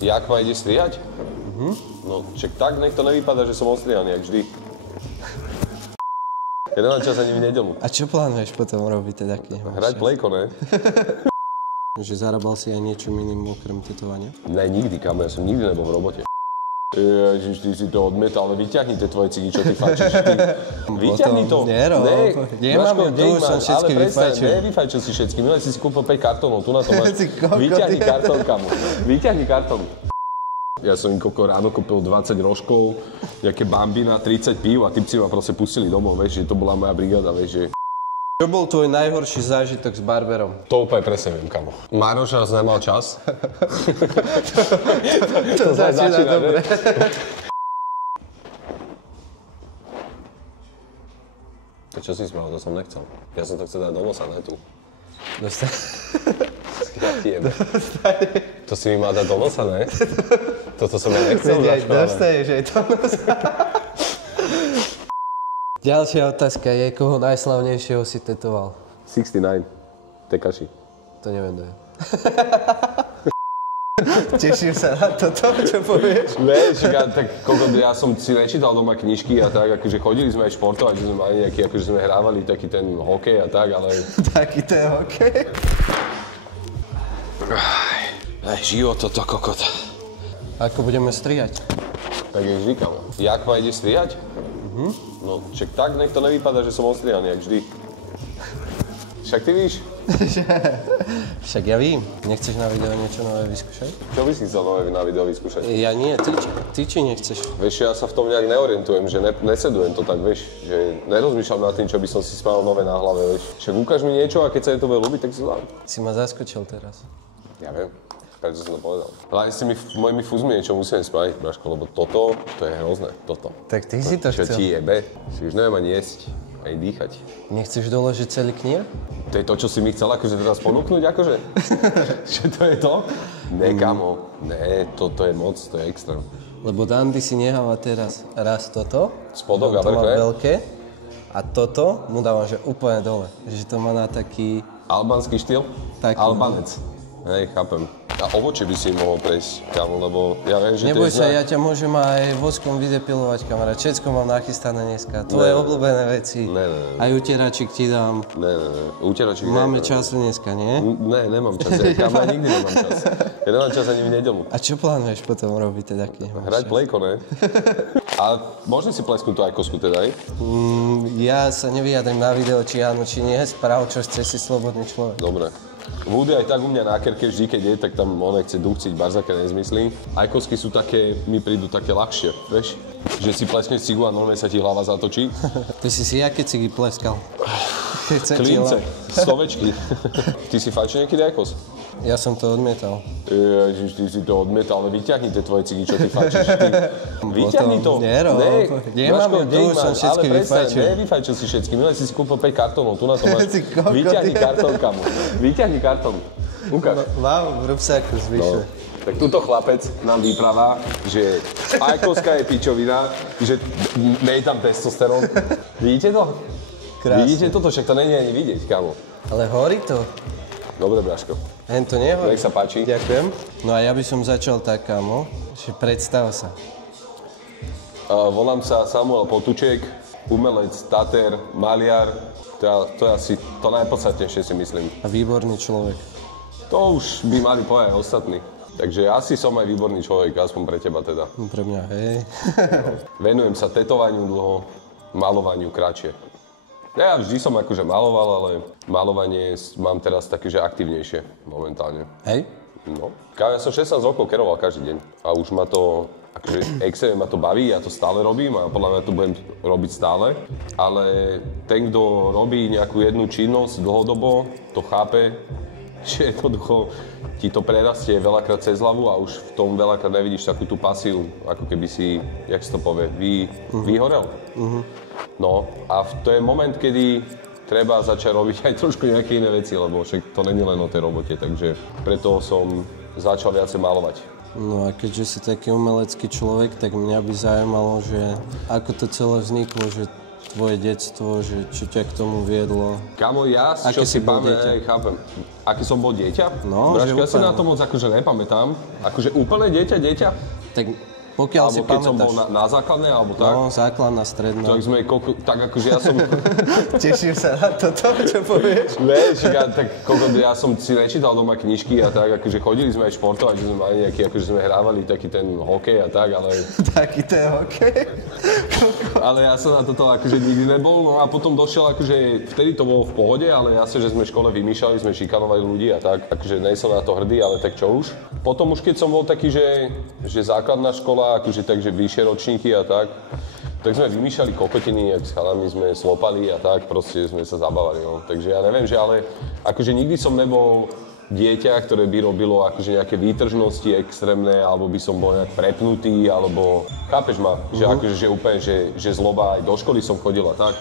Jak ma ide strihať? No, však tak, nech to nevypadá, že som ostrihaný, jak vždy. Ja nemám čas ani v nedeľu. A čo plánuješ potom robiť teda, keď nemáš Hrať čas? plejko, ne? Že zarábal si aj niečo iným okrem tetovania? Ne, nikdy, kamo, ja som nikdy nebol v robote. Ježiš, ty si to odmietal, ale vyťahni tie tvoje cigy, čo ty fačíš. Vyťahni to. Nerob. Nemám ju, som všetky vyfajčil. Ne, vyfajčil si všetky. Minule si kúpil 5 kartónov, tu na to máš. Vyťahni kartón, kamo. Vyťahni kartón. Ja som im ráno kúpil 20 rožkov, nejaké bambina, 30 pív a typci ma proste pustili domov, vieš, že to bola moja brigáda, vieš, že... Čo bol tvoj najhorší zážitok s barberom? To úplne presne viem, kamo. Mároš nás nemal čas. To začína dobre. Čo si smal? To som nechcel. Ja som to chcel dať do nosa, ne tu. Ja ti jebe. To si mi mal dať do nosa, ne? Toto som ja nechcel. Dostaneš aj do nosa. Ďalšia otázka je, koho najslavnejšieho si tetoval? 69. Tekaši. To neviem, kto je. Teším sa na toto, čo povieš. Vieš, tak ja som si nečítal doma knižky a tak, akože chodili sme aj športovať, že sme mali nejaký, akože sme hrávali taký ten hokej a tak, ale... Taký ten hokej? Život toto kokot. Ako budeme strihať? Tak je vždy, kamo. Jak ma ide strihať? No, však tak, nech to nevypadá, že som ostrihaný, jak vždy. Však ty víš? Však ja vím. Nechceš na video niečo nové vyskúšať? Čo by si chcel nové na video vyskúšať? Ja nie, ty či nechceš? Vieš, ja sa v tom nejak neorientujem, že nesedujem to tak, vieš, že nerozmýšľam nad tým, čo by som si spravil nové na hlave, vieš. Však ukáž mi niečo a keď sa je to bude ľúbiť, tak si dám. Si ma zaskočil teraz. Ja viem, preto som to povedal. Ale s tými mojimi fúzmi niečo musíme spraviť, Braško, lebo toto, to je hrozné, toto. Tak ty si to Čo chcel. ti jebe, si už neviem ani jesť, aj dýchať. Nechceš doložiť celý knír? To je to, čo si mi chcel akože teraz ponúknuť, akože? Že to je to? Ne, kamo, ne, toto je moc, to je extrém. Lebo Dandy si neháva teraz raz toto. Spodok a to má vrch, ne? veľké. A toto mu dávam, že úplne dole. Že to má na taký... Albánsky štýl? Taký, Albanec. Hej, chápem. A ovočie by si mohol prejsť, kamo, lebo ja viem, že Neboj to je sa, ja ťa môžem aj voskom vydepilovať, kamarát. Všetko mám nachystané dneska. Tvoje obľúbené veci. Ne. Aj utieračik ti dám. Ne. Utieračík Máme času dneska, nie? Ne, nemám čas. Ja nikdy nemám čas. Ja nemám čas ani v nedeľu. A čo plánuješ potom robiť teda, keď nemáš Hrať čas? plejko, ne? A môžem si plesknúť tú aj kosku teda, aj? Ja sa nevyjadrím na video, či áno, či nie. Správ, čo chce si slobodný človek. Dobre. Woody aj tak u mňa na kerke vždy, keď je, tak tam on chce duchciť, barzaké nezmyslí. Ajkosky sú také, mi prídu také ľahšie, vieš? Že si pleskneš cigu a normálne sa ti hlava zatočí. Ty si aké cigy pleskal? Klince, stovečky. Ty si fajčil niekedy ajkos? Ja som to odmietal. Ježiš, ty si to odmietal, ale vyťahni tie tvoje cigy, čo ty fajčíš. Vyťahni to. Nerob. Nemám ju, som všetky vyfajčil. Ne, vyfajčil si všetky. Minule si kúpil 5 kartónov, tu na to máš. Vyťahni kartón, kamo. Vyťahni kartón. Ukáž. Mám v rúbsaku zvyšne. Tak tuto chlapec nám vypráva, že ajkoska je pičovina, že nie je tam testosterón. Vidíte to? Krásne. Vidíte toto? Však to není ani vidieť, kamo. Ale horí to. Dobre, Braško. Hen to nehorí. Nech sa páči. Ďakujem. No a ja by som začal tak, kamo, že predstav sa. Volám sa Samuel Potuček, umelec, tater, maliar. To je asi to najpodstatnejšie, si myslím. A výborný človek. To už by mali povedať ostatní. Takže asi som aj výborný človek, aspoň pre teba teda. Pre mňa, hej. Venujem sa tetovaniu dlho, malovaniu kratšie. Ja vždy som akože maloval, ale malovanie mám teraz také, že aktívnejšie momentálne. Hej? No. Ja som 16 rokov keroval každý deň a už ma to, akože extrémne ma to baví, ja to stále robím a podľa mňa to budem robiť stále. Ale ten, kto robí nejakú jednu činnosť dlhodobo, to chápe, že jednoducho ti to prerastie veľakrát cez hlavu a už v tom veľakrát nevidíš takú tú pasiu, ako keby si, jak sa to povie, vyhorel. No a to je moment, kedy treba začať robiť aj trošku nejaké iné veci, lebo však to není len o tej robote, takže preto som začal viacej malovať. No a keďže si taký umelecký človek, tak mňa by zaujímalo, že ako to celé vzniklo, že tvoje detstvo, že čo ťa k tomu viedlo? Kamo, ja Aké si bol dieťa? chápem. Aký som bol dieťa? No, Braško, že ja si úplne. na to moc akože nepamätám. Akože úplne dieťa? Tak pokiaľ si Alebo keď som bol pamätáš. na základnej, alebo tak? No, základná, stredná. Tak sme, tak akože ja som... Teším sa na toto, čo povieš. Vieš, tak ja som si nečítal doma knižky a tak, akože chodili sme aj športovať, že sme mali nejaký, akože sme hrávali taký ten hokej a tak, ale... Taký ten hokej. Ale ja som na toto akože nikdy nebol, no a potom došiel akože, vtedy to bolo v pohode, ale jasne, že sme v škole vymýšľali, sme šikanovali ľudí a tak, akože nej som na to hrdý, ale tak čo už. Potom už keď som bol taký, že základná škola, akože takže vyššie ročníky a tak sme vymýšľali kokotiny, jak s chalami sme slopali a tak, proste sme sa zabávali, no. Takže ja neviem, že ale akože nikdy som nebol dieťa, ktoré by robilo akože nejaké výtržnosti extrémne, alebo by som bol nejak prepnutý, alebo chápeš ma, že akože že úplne, že zloba, aj do školy som chodil a tak.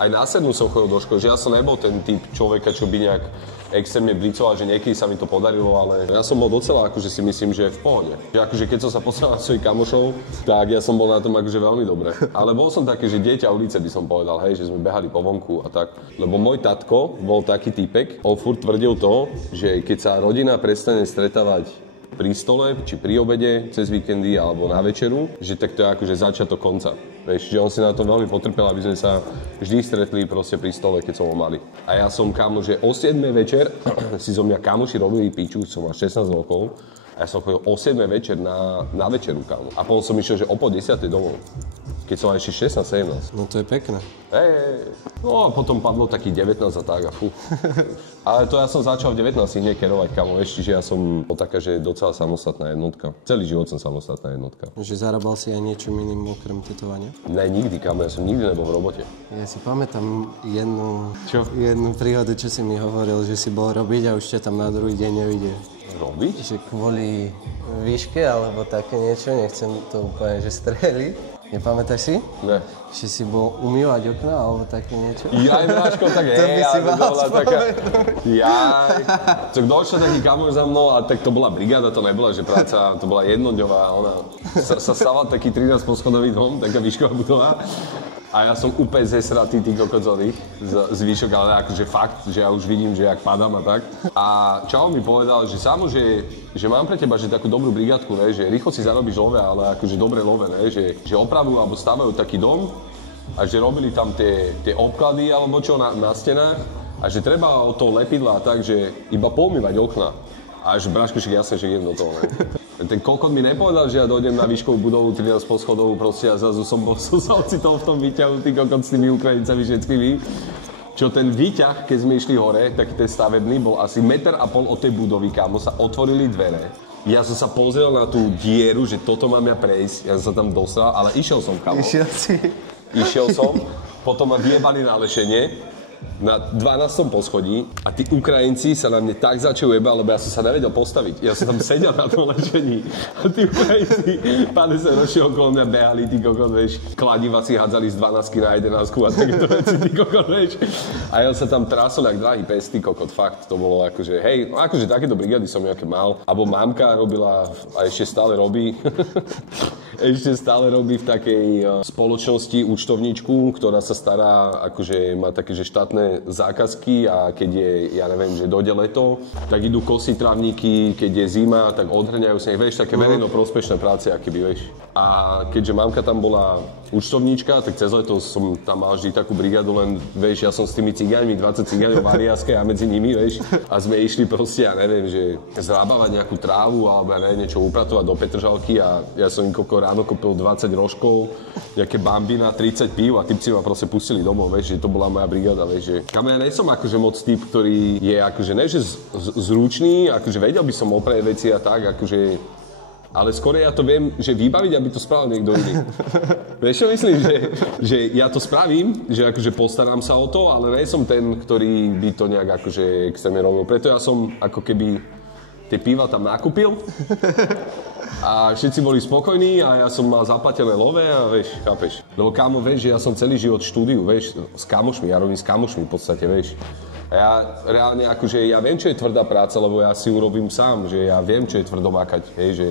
Aj na sedmu som chodil do školy, že ja som nebol ten typ človeka, čo by nejak extrémne blicoval, že niekedy sa mi to podarilo, ale ja som bol docela, akože si myslím, že v pohode. Že akože keď som sa pozeral na svojich kamošov, tak ja som bol na tom akože veľmi dobre. Ale bol som taký, že dieťa ulice by som povedal, hej, že sme behali po vonku a tak. Lebo môj tatko bol taký typek, on furt tvrdil to, že keď sa rodina prestane stretávať pri stole, či pri obede, cez víkendy alebo na večeru, že tak to je akože začiatok konca. Vieš, že on si na to veľmi potrpel, aby sme sa vždy stretli proste pri stole, keď som ho mali. A ja som kámo, že o 7 večer si zo mňa kamoši robili piču, som mal 16 rokov, a ja som chodil o 7 večer na večeru, kámo. A potom som išiel, že o po 10 domov. Keď som mal ešte 16-17. No to je pekné. No a potom padlo taký 19 a tak a fú. Ale to ja som začal v 19 hneď kerovať, kamo, vieš, čiže ja som bol taká, že docela samostatná jednotka. Celý život som samostatná jednotka. Že zarábal si aj niečo iným okrem tetovania? Ne, nikdy, kamo, ja som nikdy nebol v robote. Ja si pamätám Čo? jednu príhodu, čo si mi hovoril, že si bol robiť a už ťa tam na druhý deň nevidie. Robiť? Že kvôli výške alebo také niečo, nechcem to úplne, že streliť. Nepamätáš si? Ne. Že si bol umývať okna alebo také niečo? Jaj, Bráško, tak To by si mal Jaj. Tak došiel taký kamoš za mnou a tak to bola brigáda, to nebola, že práca, to bola jednodňová. Ona sa stala taký 13 poschodový dom, taká výšková budova. A ja som úplne zesratý tých kokodzových z výšok, ale akože fakt, že ja už vidím, že jak padám a tak. A Čau mi povedal, že samo, že mám pre teba že takú dobrú brigádku, ne, že rýchlo si zarobíš love, ale akože dobre love, ne, že opravujú alebo stavajú taký dom a že robili tam tie obklady alebo čo na stenách a že treba od toho lepidla tak, že iba pomývať okna. A že Bráško, však jasne, že idem do toho, ne. Ten kokot mi nepovedal, že ja dojdem na výškovú budovu 13 poschodovú proste a zrazu som sa ocitol v tom výťahu, tý kokot s tými Ukrajincami všetkými. Čo ten výťah, keď sme išli hore, taký ten stavebný, bol asi 1,5 metra od tej budovy, kámo, sa otvorili dvere. Ja som sa pozrel na tú dieru, že toto mám ja prejsť, ja som sa tam dostal, ale išiel som, kámo. Išiel som, potom ma vyjebali na lešenie. Na 12. poschodí a tí Ukrajinci sa na mne tak začali jebať, lebo ja som sa nevedel postaviť. Ja som tam sedel na tom lečení a tí Ukrajinci 50 ročí okolo mňa behali, tí kokot, vieš, kladiva si hádzali z 12 na 11 a takéto veci, tí kokot, vieš. A ja sa tam trásol jak drahý pes, tí kokot, fakt, to bolo akože, hej, no akože takéto brigády som nejaké mal. Abo mamka robila a ešte stále robí. Ešte stále robí v takej spoločnosti účtovníčku, ktorá sa stará, akože má také, že štátne zákazky a keď je, ja neviem, že dojde leto, tak idú kosiť trávniky, keď je zima, tak odhrňajú sneh, vieš, také verejno-prospešné práce, aké by, vieš. A keďže mamka tam bola účtovníčka, tak cez leto som tam mal vždy takú brigádu, len, vieš, ja som s tými cigáňmi, 20 cigáňov v Ariaske a medzi nimi, vieš, a sme išli proste, ja neviem, že zrábavať nejakú trávu alebo ja neviem, niečo upratovať do Petržalky a ja som im ráno kúpil 20 rožkov, nejaké bambina, 30 pív a typci ma proste pustili domov, vieš, že to bola moja brigáda, vieš, že kam ja nejsom akože moc typ, ktorý je akože ne, že zručný, akože vedel by som opraviť veci a tak, akože ale skôr ja to viem, že vybaviť, aby to spravil niekto iný. Vieš čo myslím, že ja to spravím, že akože postarám sa o to, ale nie som ten, ktorý by to nejak akože extrémne robil. Preto ja som ako keby tie piva tam nakúpil a všetci boli spokojní a ja som mal zaplatené love a vieš, chápeš. Lebo kámo, vieš, že ja som celý život štúdiu, vieš, s kamošmi, ja robím s kamošmi v podstate, vieš. A ja reálne akože, ja viem, čo je tvrdá práca, lebo ja si urobím sám, že ja viem, čo je tvrdo makať, hej, že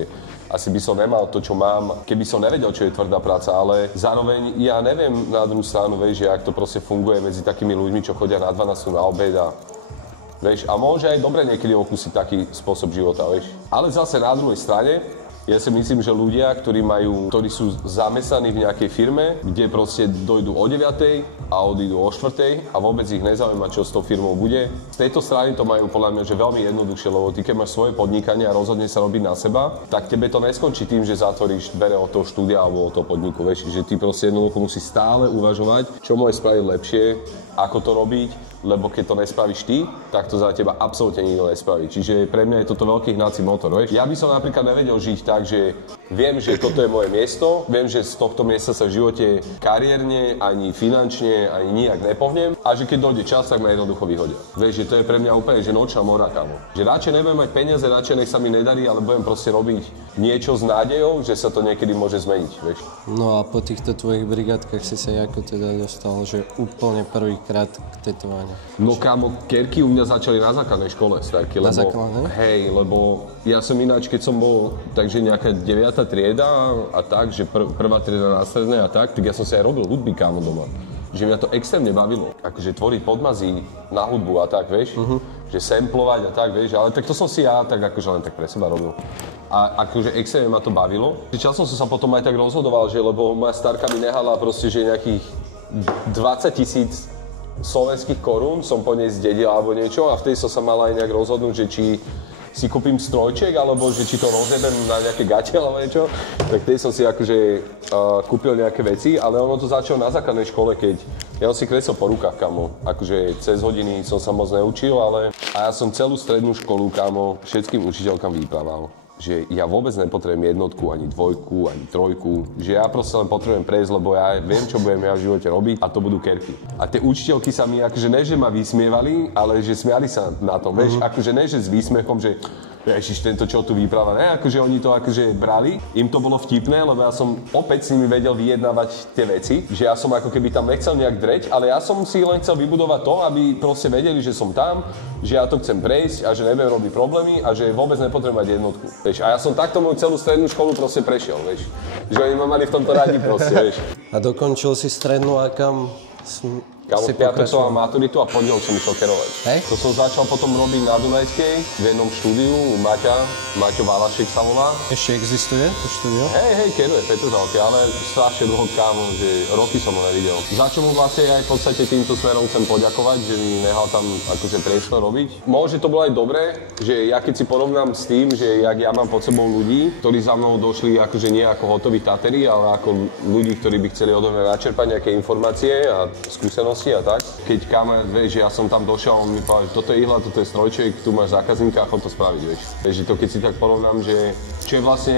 asi by som nemal to, čo mám, keby som nevedel, čo je tvrdá práca, ale zároveň ja neviem na druhú stranu, vieš, že ak to proste funguje medzi takými ľuďmi, čo chodia na 12 na obed a vieš, a môže aj dobre niekedy okúsiť taký spôsob života, vieš. Ale zase na druhej strane, ja si myslím, že ľudia, ktorí sú zamestnaní v nejakej firme, kde proste dojdú o 9:00 a odídu o 4:00 a vôbec ich nezaujíma, čo s tou firmou bude. Z tejto strany to majú podľa mňa že veľmi jednoduchšie, lebo ty keď máš svoje podnikanie a rozhodne sa robiť na seba, tak tebe to neskončí tým, že zatvoríš dvere od toho štúdia alebo od toho podniku, vieš, že ty proste jednoducho musíš stále uvažovať, čo môžeš spraviť lepšie, ako to robiť, lebo keď to nespravíš ty, tak to za teba absolútne nikto nespraví. Čiže pre mňa je toto veľký hnací motor, vieš. Ja by som napríklad nevedel žiť tak, že viem, že toto je moje miesto, viem, že z tohto miesta sa v živote kariérne, ani finančne, ani nijak nepohnem a že keď dojde čas, tak ma jednoducho vyhodia. Vieš, že to je pre mňa úplne že nočná mora, kámo. Že radšej nebudem mať peniaze, radšej nech sa mi nedarí, ale budem proste robiť niečo s nádejou, že sa to niekedy môže zmeniť, vieš. No a po týchto tvojich brigádkach si sa ako teda dostal, že úplne prvýkrát k tetovaniu? No kámo, kerky u mňa začali na základnej škole, starky, Na základnej? Hej, lebo ja som ináč, keď som bol takže nejaká 9. trieda a tak, že prvá trieda na strednej a tak ja som si aj robil hudby, kámo, doma. Že mňa to extrémne bavilo, akože tvoriť podmazy na hudbu a tak, vieš, že samplovať a tak, vieš, ale tak to som si ja tak akože len tak pre seba robil. A akože extrémne ma to bavilo. Časom som sa potom aj tak rozhodoval, že lebo moja starka mi nehala proste, že nejakých 20 000 slovenských korún som po nej zdedil alebo niečo a vtedy som sa mal aj nejak rozhodnúť, že či si kúpim strojček alebo že či to rozjebem na nejaké gate alebo niečo. Tak vtedy som si akože kúpil nejaké veci, ale ono to začalo na základnej škole, keď ja som si kreslil po rukách, kamo. Akože cez hodiny som sa moc neučil, ale a ja som celú strednú školu, kamo, všetkým učiteľkám vyprával, že ja vôbec nepotrebujem jednotku, ani dvojku, ani trojku, že ja proste len potrebujem prejsť, lebo ja viem, čo budem ja v živote robiť a to budú kerky. A tie učiteľky sa mi akože ne, že ma vysmievali, ale že smiali sa na tom, vieš, akože ne, že s výsmechom, že ježiš, tento čo tu vypráva, ne, akože oni to akože brali, im to bolo vtipné, lebo ja som opäť s nimi vedel vyjednávať tie veci, že ja som ako keby tam nechcel nejak dreť, ale ja som si len chcel vybudovať to, aby proste vedeli, že som tam, že ja to chcem prejsť a že nebudem robiť problémy a že vôbec nepotrebujem mať jednotku. Vieš, a ja som takto moju celú strednú školu proste prešiel, vieš, že oni ma mali v tomto radi proste, vieš. A dokončil si strednú a kam Kámo, v piatok som mal maturitu a pondelok som išiel kerovať. Hej? To som začal potom robiť na Dunajskej, v jednom štúdiu u Maťo Valašek sa volá. Ešte existuje to štúdio? Hej, keruje Petržalke, ale strašne dlho, kámo, že roky som ho nevidel. Za čo mu vlastne aj v podstate týmto smerom chcem poďakovať, že mi nehal tam akože priestor robiť. Možno to bolo aj dobré, že ja keď si porovnám s tým, že jak ja mám pod sebou ľudí, ktorí za mnou došli akože nie ako hotoví tateri, ale ako ľudí, ktorí by chceli odo mňa načerpať nejaké informácie a skúsenosti a tak. Keď kamarát vie, že ja som tam došiel, on mi povedal, že toto je ihla, toto je strojček, tu máš zákazníka, chod to spraviť, vieš. Takže to keď si tak porovnám, že čo je vlastne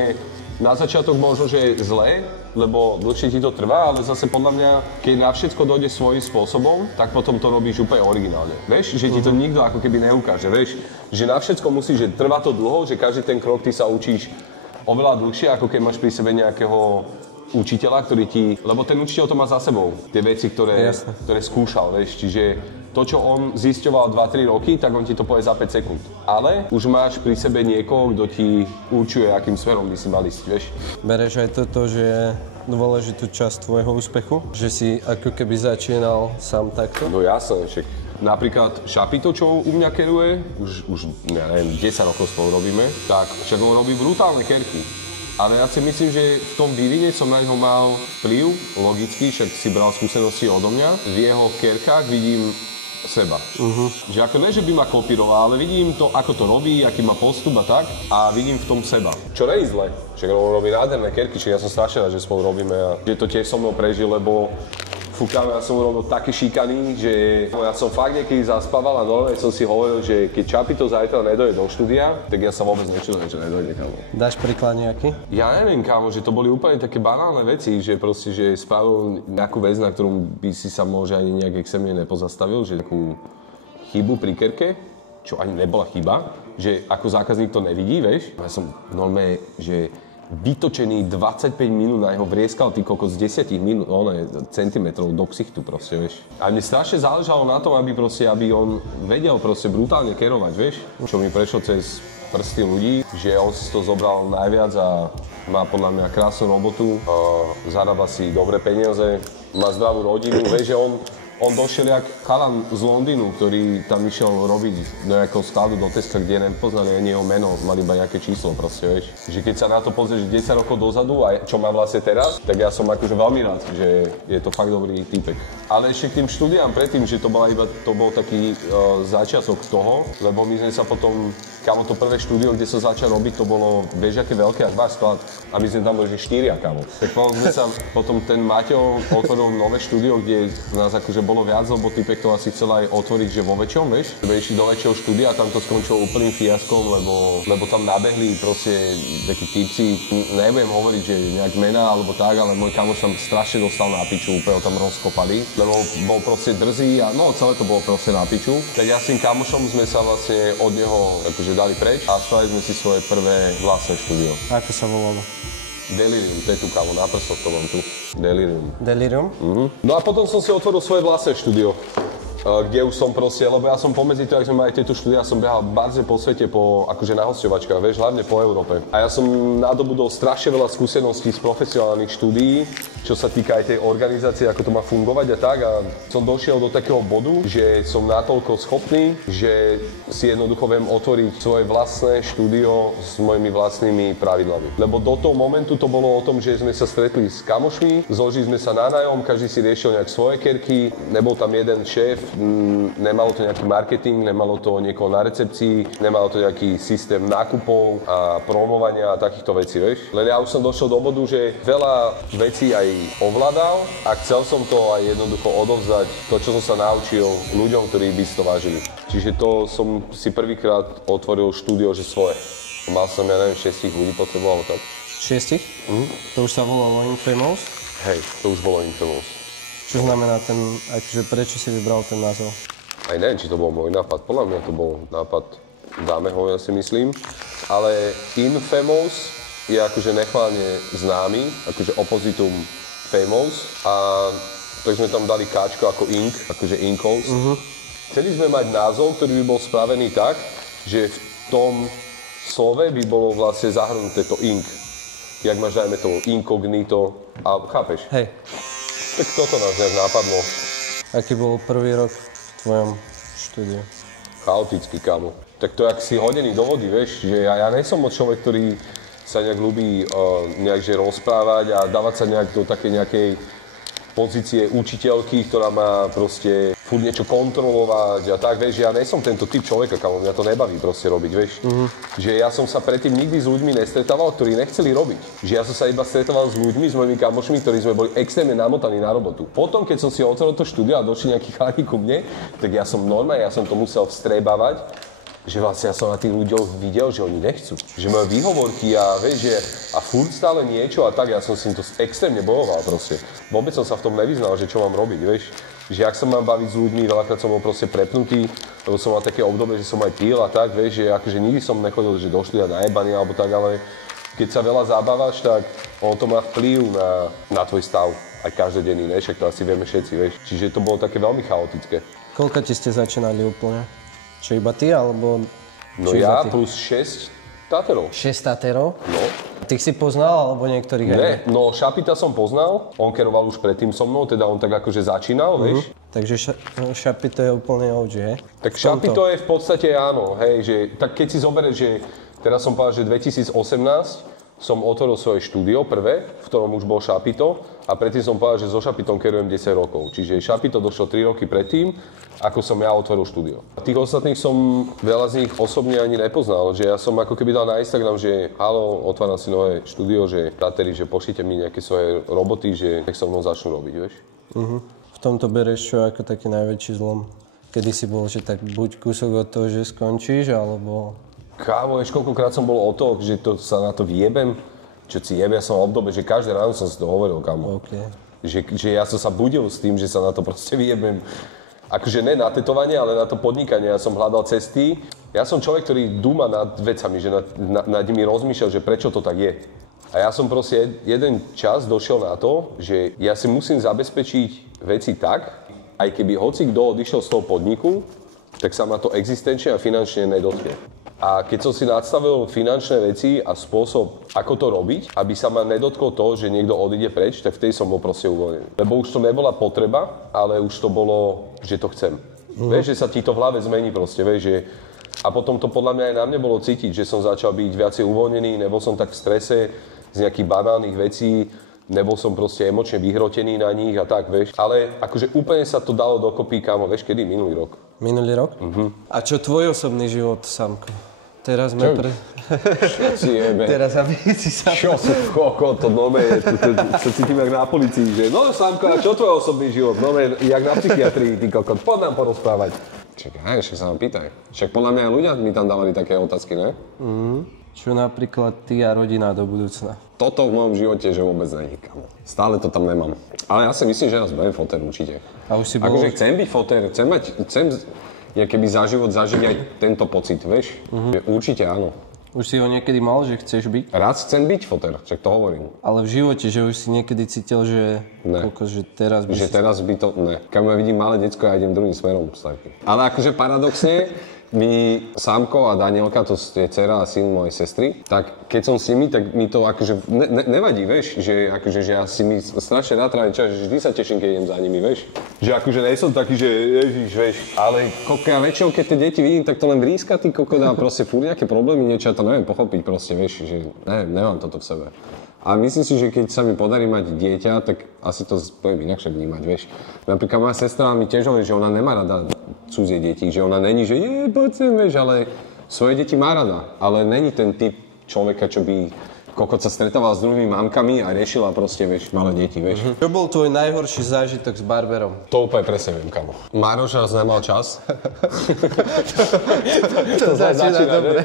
na začiatok možno, že je zlé, lebo dlhšie ti to trvá, ale zase podľa mňa, keď na všetko dojde svojím spôsobom, tak potom to robíš úplne originálne. Vieš, že ti to nikto ako keby neukáže, vieš, že na všetko musíš, že trvá to dlho, že každý ten krok ty sa učíš oveľa dlhšie, ako keď máš pri sebe nejakého učiteľa, ktorý ti, lebo ten učiteľ to má za sebou, tie veci, ktoré skúšal, vieš, čiže to, čo on zisťoval 2-3 roky, tak on ti to povie za 5 sekúnd. Ale už máš pri sebe niekoho, kto ti určuje, akým smerom by si mal ísť, vieš. Bereš aj toto, že je dôležitú časť tvojho úspechu? Že si ako keby začínal sám takto? No jasne, však napríklad Šapito, čo u mňa keruje, už ja neviem, 10 rokov spolu robíme, tak však on robí brutálne kerky. Ale ja si myslím, že v tom vývine som na ňo mal vplyv, logicky, však si bral skúsenosti odo mňa. V jeho kerkách vidím seba. Že ako ne, že by ma kopíroval, ale vidím to, ako to robí, aký má postup a tak a vidím v tom seba. Čo nie je zle, však on robí nádherné kerky, čiže ja som strašne rád, že spolu robíme a že to tiež so mnou prežil, lebo ja som robil také šikany, že ja som fakt niekedy zaspával a normálne som si hovoril, že keď Čapito zajtra nedojde do štúdia, tak ja sa vôbec nečudujem, že nedojde, kámo. Dáš príklad nejaký? Ja neviem, kámo, že to boli úplne také banálne veci, že proste, že spravil nejakú vec, na ktorú by si sa možno ani nejak extrémne nepozastavil, že takú chybu pri kerke, čo ani nebola chyba, že ako zákazník to nevidí, vieš. Ja som normálne, že vytočený 25 minút na jeho vrieskal, ty kokos z 10 minút, centimetrov do ksichtu proste, vieš. A mne strašne záležalo na tom, aby on vedel proste brutálne kerovať, vieš. Čo mi prešlo cez prsty ľudí, že on si to zobral najviac a má podľa mňa krásnu robotu, zarába si dobré peniaze, má zdravú rodinu, vieš, že on došiel jak chalan z Londýnu, ktorý tam išiel robiť do nejakého skladu do Teska, kde nepoznali ani jeho meno, mali iba nejaké číslo proste, vieš. Že keď sa na to pozrieš 10 rokov dozadu a čo má vlastne teraz, tak ja som akože veľmi rád, že je to fakt dobrý týpek. Ale ešte k tým štúdiám predtým, že to bol taký začiatok toho, lebo my sme sa potom, kámo, to prvé štúdio, kde sa začal robiť, to bolo, vieš, aké veľké, ak váš sklad, a my sme tam boli 4, kámo. Tak potom ten Maťo otvoril nové štúdio, kde nás akože bolo viac, lebo typek to asi chcel aj otvoriť, že vo väčšom, vieš. Sme išli do väčšieho štúdia a tam to skončilo úplným fiaskom, lebo tam nabehli proste takí typci, nebudem hovoriť, že nejak mená alebo tak, ale môj kamoš tam strašne dostal na piču, úplne ho tam rozkopali, lebo bol proste drzý a no celé to bolo proste na piču. Tak ja s tým kamošom sme sa vlastne od neho akože dali preč a stavili sme si svoje prvé vlastné štúdio. Ako sa volalo? Delirium, to je tu, kámo, na prstoch to mám tu. Delirium. Delirium? No a potom som si otvoril svoje vlastné štúdio, kde už som proste, lebo ja som pomedzi to, ak sme mali tieto štúdia, som behal bardzo po svete, akože na hosťovačkách, vieš, hlavne po Európe. A ja som nadobudol strašne veľa skúseností z profesionálnych štúdií, čo sa týka aj tej organizácie, ako to má fungovať a tak. A som došiel do takého bodu, že som natoľko schopný, že si jednoducho viem otvoriť svoje vlastné štúdio s mojimi vlastnými pravidlami. Lebo do toho momentu to bolo o tom, že sme sa stretli s kamošmi, zložili sme sa na nájom, každý si riešil nejak svoje kerky, nebol tam jeden šéf, nemalo to nejaký marketing, nemalo to niekoho na recepcii, nemalo to nejaký systém nákupov a promovania a takýchto vecí, vieš. Len ja už som došiel do bodu, že veľa vecí aj ovládal a chcel som to aj jednoducho odovzdať, to, čo som sa naučil ľuďom, ktorí by si to vážili. Čiže to som si prvýkrát otvoril štúdio, že svoje. Mal som, ja neviem, 6 ľudí potreboval tak. 6? To už sa volalo Infamous? Hej, to už bolo Infamous. Čo znamená ten, akože prečo si vybral ten názov? Aj neviem, či to bol môj nápad. Podľa mňa to bol nápad Dámeho, ja si myslím. Ale Infamous je akože nechválne známy, akože opozitum Famous. A tak sme tam dali káčko ako Ink, akože Inkos. Chceli sme mať názov, ktorý by bol spravený tak, že v tom slove by bolo vlastne zahrnuté to Ink. Jak máš, dajme to, inkognito, a chápeš? Hej. Tak toto nás nejak nápadlo. Aký bol prvý rok v tvojom štúdiu? Chaotický, kámo. Tak to jak si hodený do vody, vieš, že ja nejsom moc človek, ktorý sa nejak ľúbi nejakže rozprávať a dávať sa nejak do také nejakej pozície učiteľky, ktorá má proste furt niečo kontrolovať a tak, vieš, ja nejsom tento typ človeka, kámo, mňa to nebaví proste robiť, vieš. Že ja som sa predtým nikdy s ľuďmi nestretával, ktorí nechceli robiť. Že ja som sa iba stretával s ľuďmi, s mojimi kamošmi, ktorí sme boli extrémne namotaní na robotu. Potom, keď som si otvoril to štúdio a došli nejakí chalani ku mne, tak ja som normálne, ja som to musel vstrebávať, že vlastne ja som na tých ľuďoch videl, že oni nechcú. Že majú výhovorky a vieš, že a furt stále niečo a tak, ja som si to extrémne bojoval proste. Vôbec som sa v tom nevyznal, že čo mám robiť, vieš. Že ak sa mám baviť s ľuďmi, veľakrát som bol proste prepnutý, lebo som mal také obdobie, že som aj pil a tak, vieš, že akože nikdy som nechodil, že došli a najebaný alebo tak, ale keď sa veľa zabávaš, tak ono to má vplyv na tvoj stav, aj každodenný, ne? Však to asi vieme všetci, vieš. Čiže to bolo také veľmi chaotické. Koľko ti ste začínali úplne? Čo iba ty, alebo... No ja plus 6 Taterov. 6 Taterov? No. Ty si poznal, alebo niektorých aj? Ne, no Šapita som poznal, on keroval už predtým so mnou, teda on tak akože začínal, vieš. Takže Šapito je úplne OG, hej? Tak Šapito je v podstate áno, hej, že tak keď si zoberieš, že teraz som povedal, že 2018 som otvoril svoje štúdio prvé, v ktorom už bol Šapito a predtým som povedal, že so Šapitom kerujem 10 rokov. Čiže Šapito došlo 3 roky predtým, ako som ja otvoril štúdio. Tých ostatných som veľa z nich osobne ani nepoznal, že ja som ako keby dal na Instagram, že halo, otváram si nové štúdio, že Tateri, že pošlite mi nejaké svoje roboty, že nech so mnou začnú robiť, vieš. V tomto bereš čo ako taký najväčší zlom? Kedy si bol, že tak buď kúsok od toho, že skončíš, alebo... Kámo, vieš, koľkokrát som bol o to, že to sa na to vyjebem. Čo si jebem, ja som v obdobie, že každé ráno som si to hovoril, kámo. Okay. Že ja som sa budil s tým, že sa na to proste vyjebem. Akože ne na tetovanie, ale na to podnikanie. Ja som hľadal cesty. Ja som človek, ktorý dúma nad vecami, že nad nimi rozmýšľal, že prečo to tak je. A ja som proste jeden čas došiel na to, že ja si musím zabezpečiť veci tak, aj keby hoci kto odišiel z toho podniku, tak sa ma to existenčne a finančne nedotkne. A keď som si nadstavil finančné veci a spôsob, ako to robiť, aby sa ma nedotklo to, že niekto odíde preč, tak vtedy som bol proste uvoľnený. Lebo už to nebola potreba, ale už to bolo, že to chcem. Vieš, že sa ti to v hlave zmení proste, vieš, že... A potom to podľa mňa aj na mne bolo cítiť, že som začal byť viacej uvoľnený, nebol som tak v strese z nejakých banálnych vecí, nebol som proste emočne vyhrotený na nich a tak, vieš. Ale akože úplne sa to dalo dokopy, kámo, vieš, kedy? Minulý rok. Minulý rok? A čo tvoj osobný život, Samko? Teraz sme Čo si jebe? Teraz aby si sa... Čo si koko, to nome, sa cítim jak na policii, že no Samko, a čo tvoj osobný život? Nome, jak na psychiatrii, ty kokot, poď nám porozprávať. Čakaj, však sa ma pýtaj. Však podľa mňa aj ľudia mi tam dávali také otázky, ne? Čo napríklad ty a rodina do budúcna? Toto v mojom živote, že vôbec není, kamo. Stále to tam nemám. Ale ja si myslím, že raz budem fotér určite. A už si bol... Akože chcem byť fotér, chcem keby za život zažiť aj tento pocit, vieš? Určite áno. Už si ho niekedy mal, že chceš byť? Raz chcem byť fotér, však to hovorím. Ale v živote, že už si niekedy cítil, že... Ne. Že teraz by Že si... teraz by to... Ne. Keď ja vidím malé decko, ja idem druhým smerom. Ale akože paradoxne, my, Sámko a Danielka, to je dcera a syn mojej sestry, tak keď som s nimi, tak mi to akože nevadí, vieš, že akože, že ja si mi strašne rád trávim čas, že vždy sa teším, keď idem za nimi, vieš. Že akože nej som taký, že ježiš, vieš. Ale ja väčšinou, keď tie deti vidím, tak to len vríska, ty kokot, a proste furt nejaké problémy, niečo, ja to neviem pochopiť proste, vieš, že nemám toto v sebe. A myslím si, že keď sa mi podarí mať dieťa, tak asi to budem inakšie vnímať, vieš. Napríklad moja sestra mi tiež hovorí, že ona nemá rada cudzie deti, že ona není, že poď sem, vieš, ale svoje deti má rada. Ale není ten typ človeka, čo by kokot sa stretával s druhými mamkami a riešila proste, vieš, malé deti, vieš. Čo bol tvoj najhorší zážitok s barberom? To úplne presne viem, kamo. Mároš raz nemal čas. To začína dobre.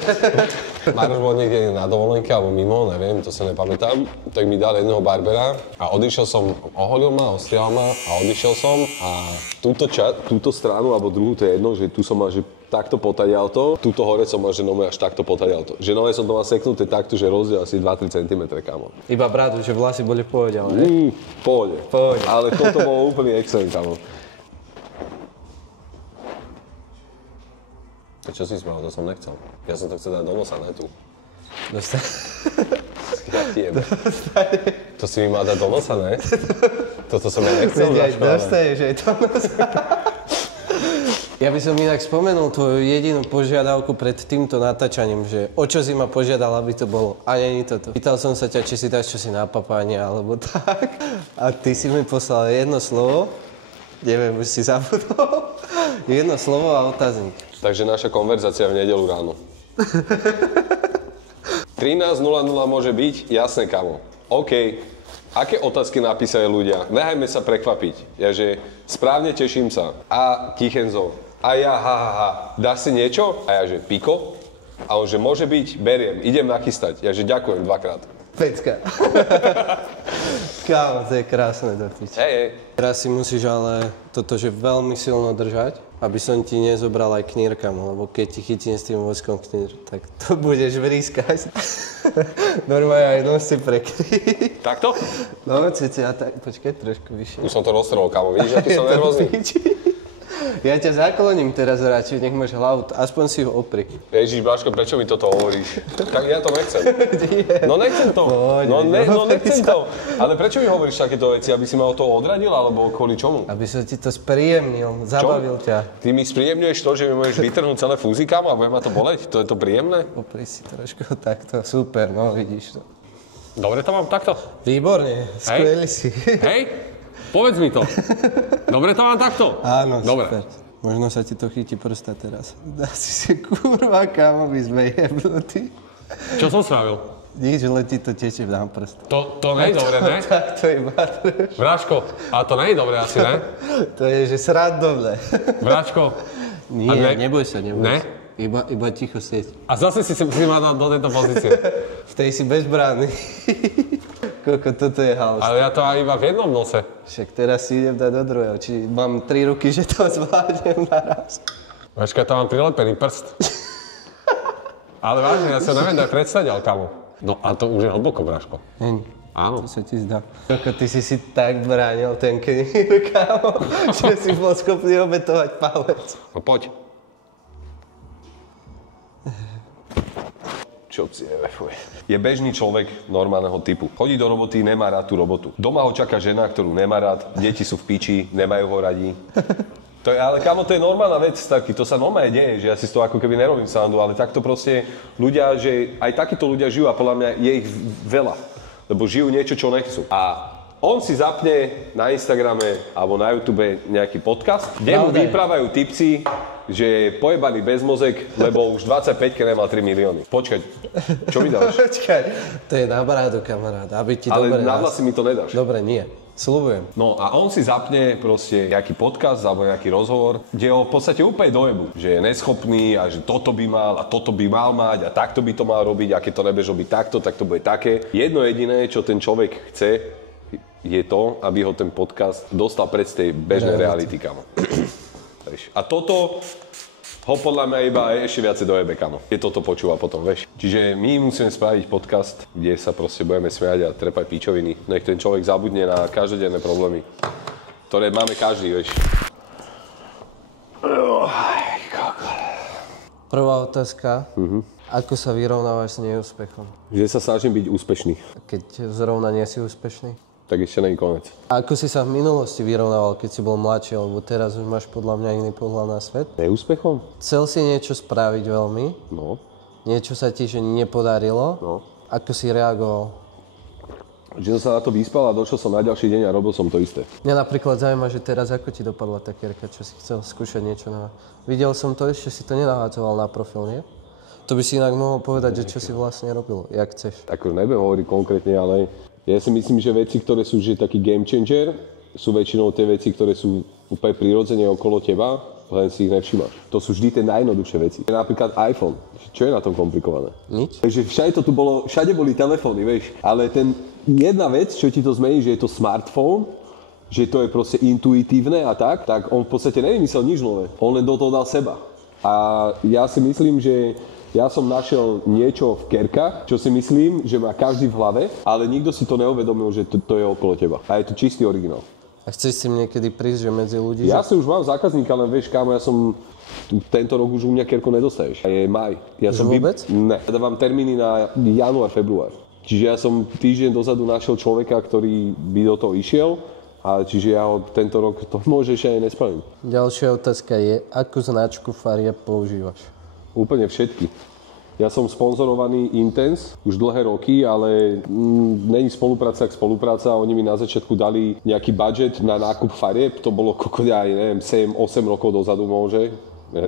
Mároš bol niekde na dovolenke alebo mimo, neviem, to sa nepamätám. Tak mi dal jedného barbera a odišiel som, oholil ma, ostrial ma a odišiel som a túto stranu alebo druhú, to je jedno, že tu som mal, že takto potadial to, túto hore som mal, že nome až takto potadial to. Že nome som to mal seknuté takto, že rozdiel asi 2-3 cm, kámo. Iba bradu, že vlasy boli v pohode, ale... Pohode. Ale toto bolo úplný excellent, kámo. A čo si spravil? To som nechcel. Ja som to chcel dať do nosa, ne tu. To si mi mal dať do nosa, ne? Toto som ja nechcel. Dostaneš aj do nosa. Ja by som inak spomenul tvoju jedinú požiadavku pred týmto natáčaním, že o čo si ma požiadal, aby to bolo. A nie toto. Pýtal som sa ťa, či si dáš čosi na papánie, alebo tak. A ty si mi poslal jedno slovo, neviem, už si zabudol. Jedno slovo a otáznik. Takže naša konverzácia v nedeľu ráno. 13:00 môže byť? Jasné, kamo. OK. Aké otázky napísajú ľudia? Nechajme sa prekvapiť. Ja, že správne teším sa. A Tichenzo. A ja, dáš si niečo? A ja, že piko? A on, že môže byť, beriem, idem nachystať. Ja, že ďakujem 2-krát. Pecka. Kámo, to je krásne do piče. Hej. Teraz si musíš ale toto, že veľmi silno držať, aby som ti nezobral aj knírkam, lebo keď ti chytím s tým voskom knír, tak to budeš vrískať. Normálne aj nos si prekryť. Takto? No, cca tak, počkaj, trošku vyššie. Už som to roztrhol, kamo, vidíš, aký som nervózny? Ja ťa zakloním teraz radšej, nech máš hlavu, aspoň si ho opri. Ježiš, Blažko, prečo mi toto hovoríš? Tak ja to nechcem. No nechcem to. No nechcem to. Ale prečo mi hovoríš takéto veci? Aby si ma od toho odradil, alebo kvôli čomu? Aby som ti to spríjemnil, zabavil ťa. Ty mi spríjemňuješ to, že mi môžeš vytrhnúť celé fúzikám a bude ma to boleť? To je to príjemné? Opri si trošku takto, super, no vidíš to. Dobre to mám takto. Výborne, skvelý si. Hej? Povedz mi to. Dobre to mám takto? Áno, dobre. Super. Možno sa ti to chytí prsta teraz. Dá si kurva, kámo, by sme jebnutí. Čo som spravil? Nič, len ti to teče na prst. To nie je dobre, ne? Tak to iba treš. Bráško, ale to nie je dobre asi, ne? To je, že srandovné. Bráško. Nie, neboj sa, neboj ne? sa. Iba ticho sieť. A zase si ma dal do tejto pozície. V tej si bezbranný. Koľko, toto je halus. Ale ja to aj iba v jednom nose. Však teraz si idem dať do druhého. Či mám 3 ruky, že to zvládnem naraz. Počkaj, to mám prilepený prst. Ale vážne, ja sa neviem dať predstaviť, ale kamo. No a to už je hlboko, Bráško. Není. Áno. To sa ti zdá. Koľko, ty si tak bránil ten knír, kámo, že si bol schopný obetovať palec. No poď. Čo je bežný človek normálneho typu. Chodí do roboty, nemá rád tú robotu. Doma ho čaká žena, ktorú nemá rád, deti sú v piči, nemajú ho radi. To je, ale kamo, to je normálna vec, taký, to sa normálne deje, že ja si z toho ako keby nerobím srandu, ale takto proste ľudia, že aj takíto ľudia žijú a podľa mňa je ich veľa, lebo žijú niečo, čo nechcú. A on si zapne na Instagrame alebo na YouTube nejaký podcast, kde mu vyprávajú tipci, že je pojebaný bezmozek, lebo už 25-ke nemal 3 milióny. Počkaj, čo mi dáš? Počkaj, to je na brádu, kamarát, aby ti ale dobre... na vlasy mi to nedáš. Dobre, nie. Sľubujem. No a on si zapne proste nejaký podcast alebo nejaký rozhovor, kde ho v podstate úplne dojebu, že je neschopný a že toto by mal a toto by mal mať a takto by to mal robiť a keď to nebudeš robiť takto, tak to bude také. Jedno jediné, čo ten človek chce, je to, aby ho ten podcast dostal pred z tej bežnej reality, kamo. A toto ho podľa mňa iba ešte viacej dojebe, kamo. Keď toto počúva potom, vieš. Čiže my musíme spraviť podcast, kde sa proste budeme smiať a trepať píčoviny. Nech ten človek zabudne na každodenné problémy, ktoré máme každý, vieš. Prvá otázka. Ako sa vyrovnávaš s neúspechom? Že sa snažím byť úspešný. Keď zrovna nie si úspešný? Tak ešte nie je koniec. A ako si sa v minulosti vyrovnával, keď si bol mladší, lebo teraz už máš podľa mňa iný pohľad na svet? Neúspechom? Chcel si niečo spraviť veľmi, No. niečo sa ti že nepodarilo, No. Ako si reagoval? Že som sa na to vyspal a došiel som na ďalší deň a robil som to isté. Mňa napríklad zaujíma, že teraz ako ti dopadla tá kerka, čo si chcel skúšať niečo nové. Videl som to, ešte si to nenahádzoval na profil, nie? To by si inak mohol povedať, že čo si vlastne robil, jak chceš. Tak nebudem hovoriť konkrétne, ale ja si myslím, že veci, ktoré sú že taký game changer, sú väčšinou tie veci, ktoré sú úplne prirodzene okolo teba, len si ich nevšímaš. To sú vždy tie najjednoduchšie veci. Napríklad iPhone. Čo je na tom komplikované? Nič. Takže všade boli telefóny, vieš. Ale jedna vec, čo ti to zmení, že je to smartphone, že to je proste intuitívne a tak on v podstate nevymyslel nič nové. On len do toho dal seba. A ja si myslím, že ja som našiel niečo v kerkách, čo si myslím, že má každý v hlave, ale nikto si to neuvedomil, že to je okolo teba. A je to čistý originál. A chceš si niekedy prísť, že medzi ľudí? Ja si už mám zákazníka, len vieš, kámo, ja som tento rok už u mňa kerko nedostaješ. A je maj. Ja som vôbec? Ne. Ja dávam termíny na január, február. Čiže ja som týždeň dozadu našiel človeka, ktorý by do toho išiel. A čiže ja ho tento rok to môže ešte aj nespravím. Ďalšia otázka je, akú značku farieb používaš? Úplne všetky. Ja som sponzorovaný Intense už dlhé roky, ale není spolupráca ako spolupráca. Oni mi na začiatku dali nejaký budget na nákup farieb. To bolo koľko, aj neviem, 7-8 rokov dozadu môže.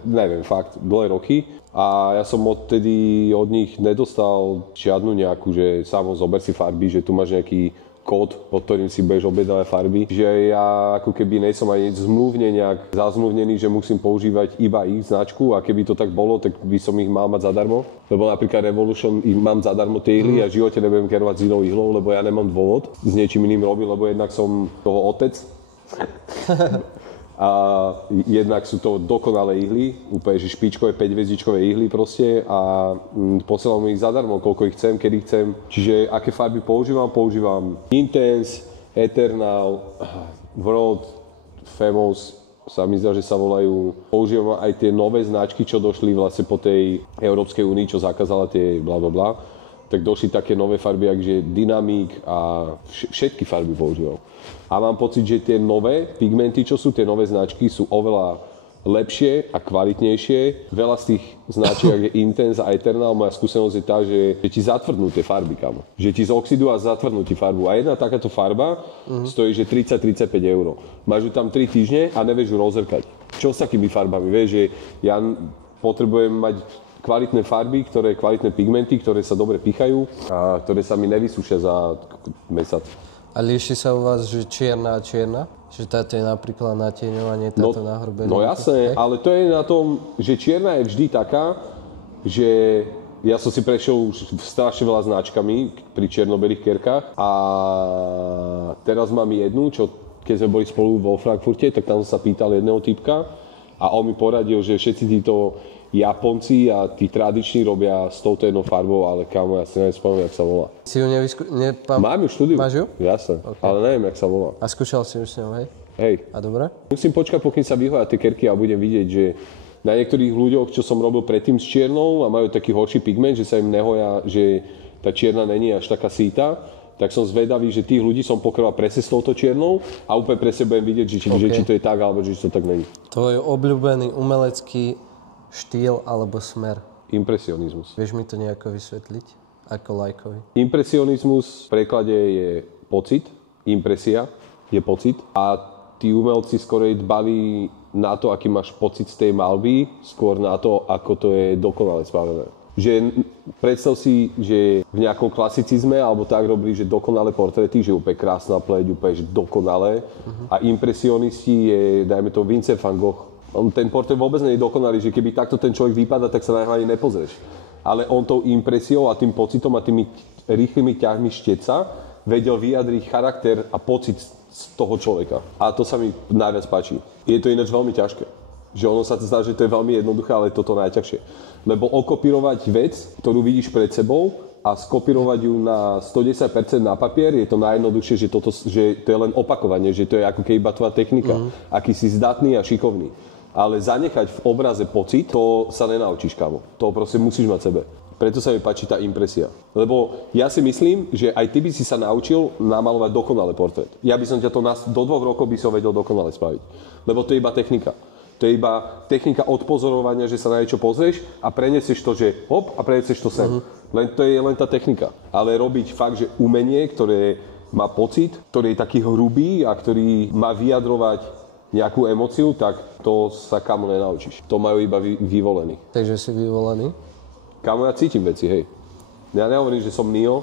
Neviem, fakt, dlhé roky. A ja som odtedy od nich nedostal žiadnu nejakú, že samo zober si farby, že tu máš nejaký kód, pod ktorým si budeš objednávať farby. Že ja ako keby nejsom aj zmluvne nejak zazmluvnený, že musím používať iba ich značku a keby to tak bolo, tak by som ich mal mať zadarmo. Lebo napríklad Revolution mám zadarmo tie ihly a v živote nebudem kerovať s inou ihlou, lebo ja nemám dôvod s niečím iným robiť, lebo jednak som toho otec. A jednak sú to dokonalé ihly, úplne že špičkové 5-hviezdičkové ihly proste a posielam ich zadarmo, koľko ich chcem, kedy chcem. Čiže aké farby používam? Používam Intense, Eternal, World, Famous, sa mi zdá, že sa volajú. Používam aj tie nové značky, čo došli vlastne po tej Európskej únii, čo zakázala tie blablabla. Tak došli také nové farby, akže Dynamic a všetky farby používam. A mám pocit, že tie nové pigmenty, čo sú tie nové značky, sú oveľa lepšie a kvalitnejšie. Veľa z tých značiek je Intense a Eternal. Moja skúsenosť je tá, že ti zatvrdnú tie farby, kamo. Že ti zoxidujú a zatvrdnú ti farbu. A jedna takáto farba stojí, že 30-35 eur. Máš ju tam 3 týždne a nevieš ju rozrkať. Čo s takými farbami? Vieš, že ja potrebujem mať kvalitné farby, kvalitné pigmenty, ktoré sa dobre pichajú a ktoré sa mi nevysúšia za mesiac. A líši sa u vás, že čierna a čierna? Že táto je napríklad natieňovanie, táto nahrobenie? No jasné, ale to je na tom, že čierna je vždy taká, že ja som si prešiel už strašne veľa značkami pri čierno-belých kerkách a teraz mám jednu, čo keď sme boli spolu vo Frankfurte, tak tam som sa pýtal jedného typka a on mi poradil, že všetci títo Japonci a tí tradiční robia s touto jednou farbou, ale kámo, ja si neviem spomínať, jak sa volá. Si ju Mám ju v štúdiu. Máš ju? Jasné, okay. Ale neviem, jak sa volá. A skúšal si už s ňou, hej? Hej. A dobre? Musím počkať, pokým sa vyhoja tie kerky a budem vidieť, že na niektorých ľuďoch, čo som robil predtým s čiernou a majú taký horší pigment, že sa im nehoja, že tá čierna není až taká síta, tak som zvedavý, že tých ľudí som pokrýval presne s touto čiernou a úplne presne budem vidieť, že či to je tak, alebo že to tak není. Tvoj obľúbený umelecký štýl alebo smer? Impresionizmus. Vieš mi to nejako vysvetliť? Ako lajkovi. Impresionizmus v preklade je pocit, impresia je pocit a tí umelci skorej dbali na to, aký máš pocit z tej malby, skôr na to, ako to je dokonale spravené. Že predstav si, že v nejakom klasicizme alebo tak robili, že dokonalé portréty, že úplne krásna pleť, úplne že dokonalé a impresionisti je, dajme to, Vincent van Gogh. Ten portrét vôbec nie je dokonalý, že keby takto ten človek vypadá, tak sa na neho ani nepozrieš. Ale on tou impresiou a tým pocitom a tými rýchlymi ťahmi šteca vedel vyjadriť charakter a pocit z toho človeka. A to sa mi najviac páči. Je to ináč veľmi ťažké. Že ono sa zdá, že to je veľmi jednoduché, ale toto najťažšie. Lebo okopírovať vec, ktorú vidíš pred sebou a skopírovať ju na 110% na papier, je to najjednoduchšie, že to je len opakovanie, že to je ako keby iba tvoja technika. Aký si zdatný a šikovný. Ale zanechať v obraze pocit, to sa nenaučíš, kámo. To proste musíš mať sebe. Preto sa mi páči tá impresia. Lebo ja si myslím, že aj ty by si sa naučil namalovať dokonalý portrét. Ja by som ťa to do 2 rokov by som vedel dokonale spraviť. Lebo to je iba technika. To je iba technika odpozorovania, že sa na niečo pozrieš a prenesieš to, že hop, a prenesieš to sem. To je len tá technika. Ale robiť fakt, že umenie, ktoré má pocit, ktorý je taký hrubý a ktorý má vyjadrovať nejakú emóciu, tak to sa kamo nenaučíš. To majú iba vyvolení. Takže si vyvolený? Kamo, ja cítim veci, hej. Ja nehovorím, že som Neo,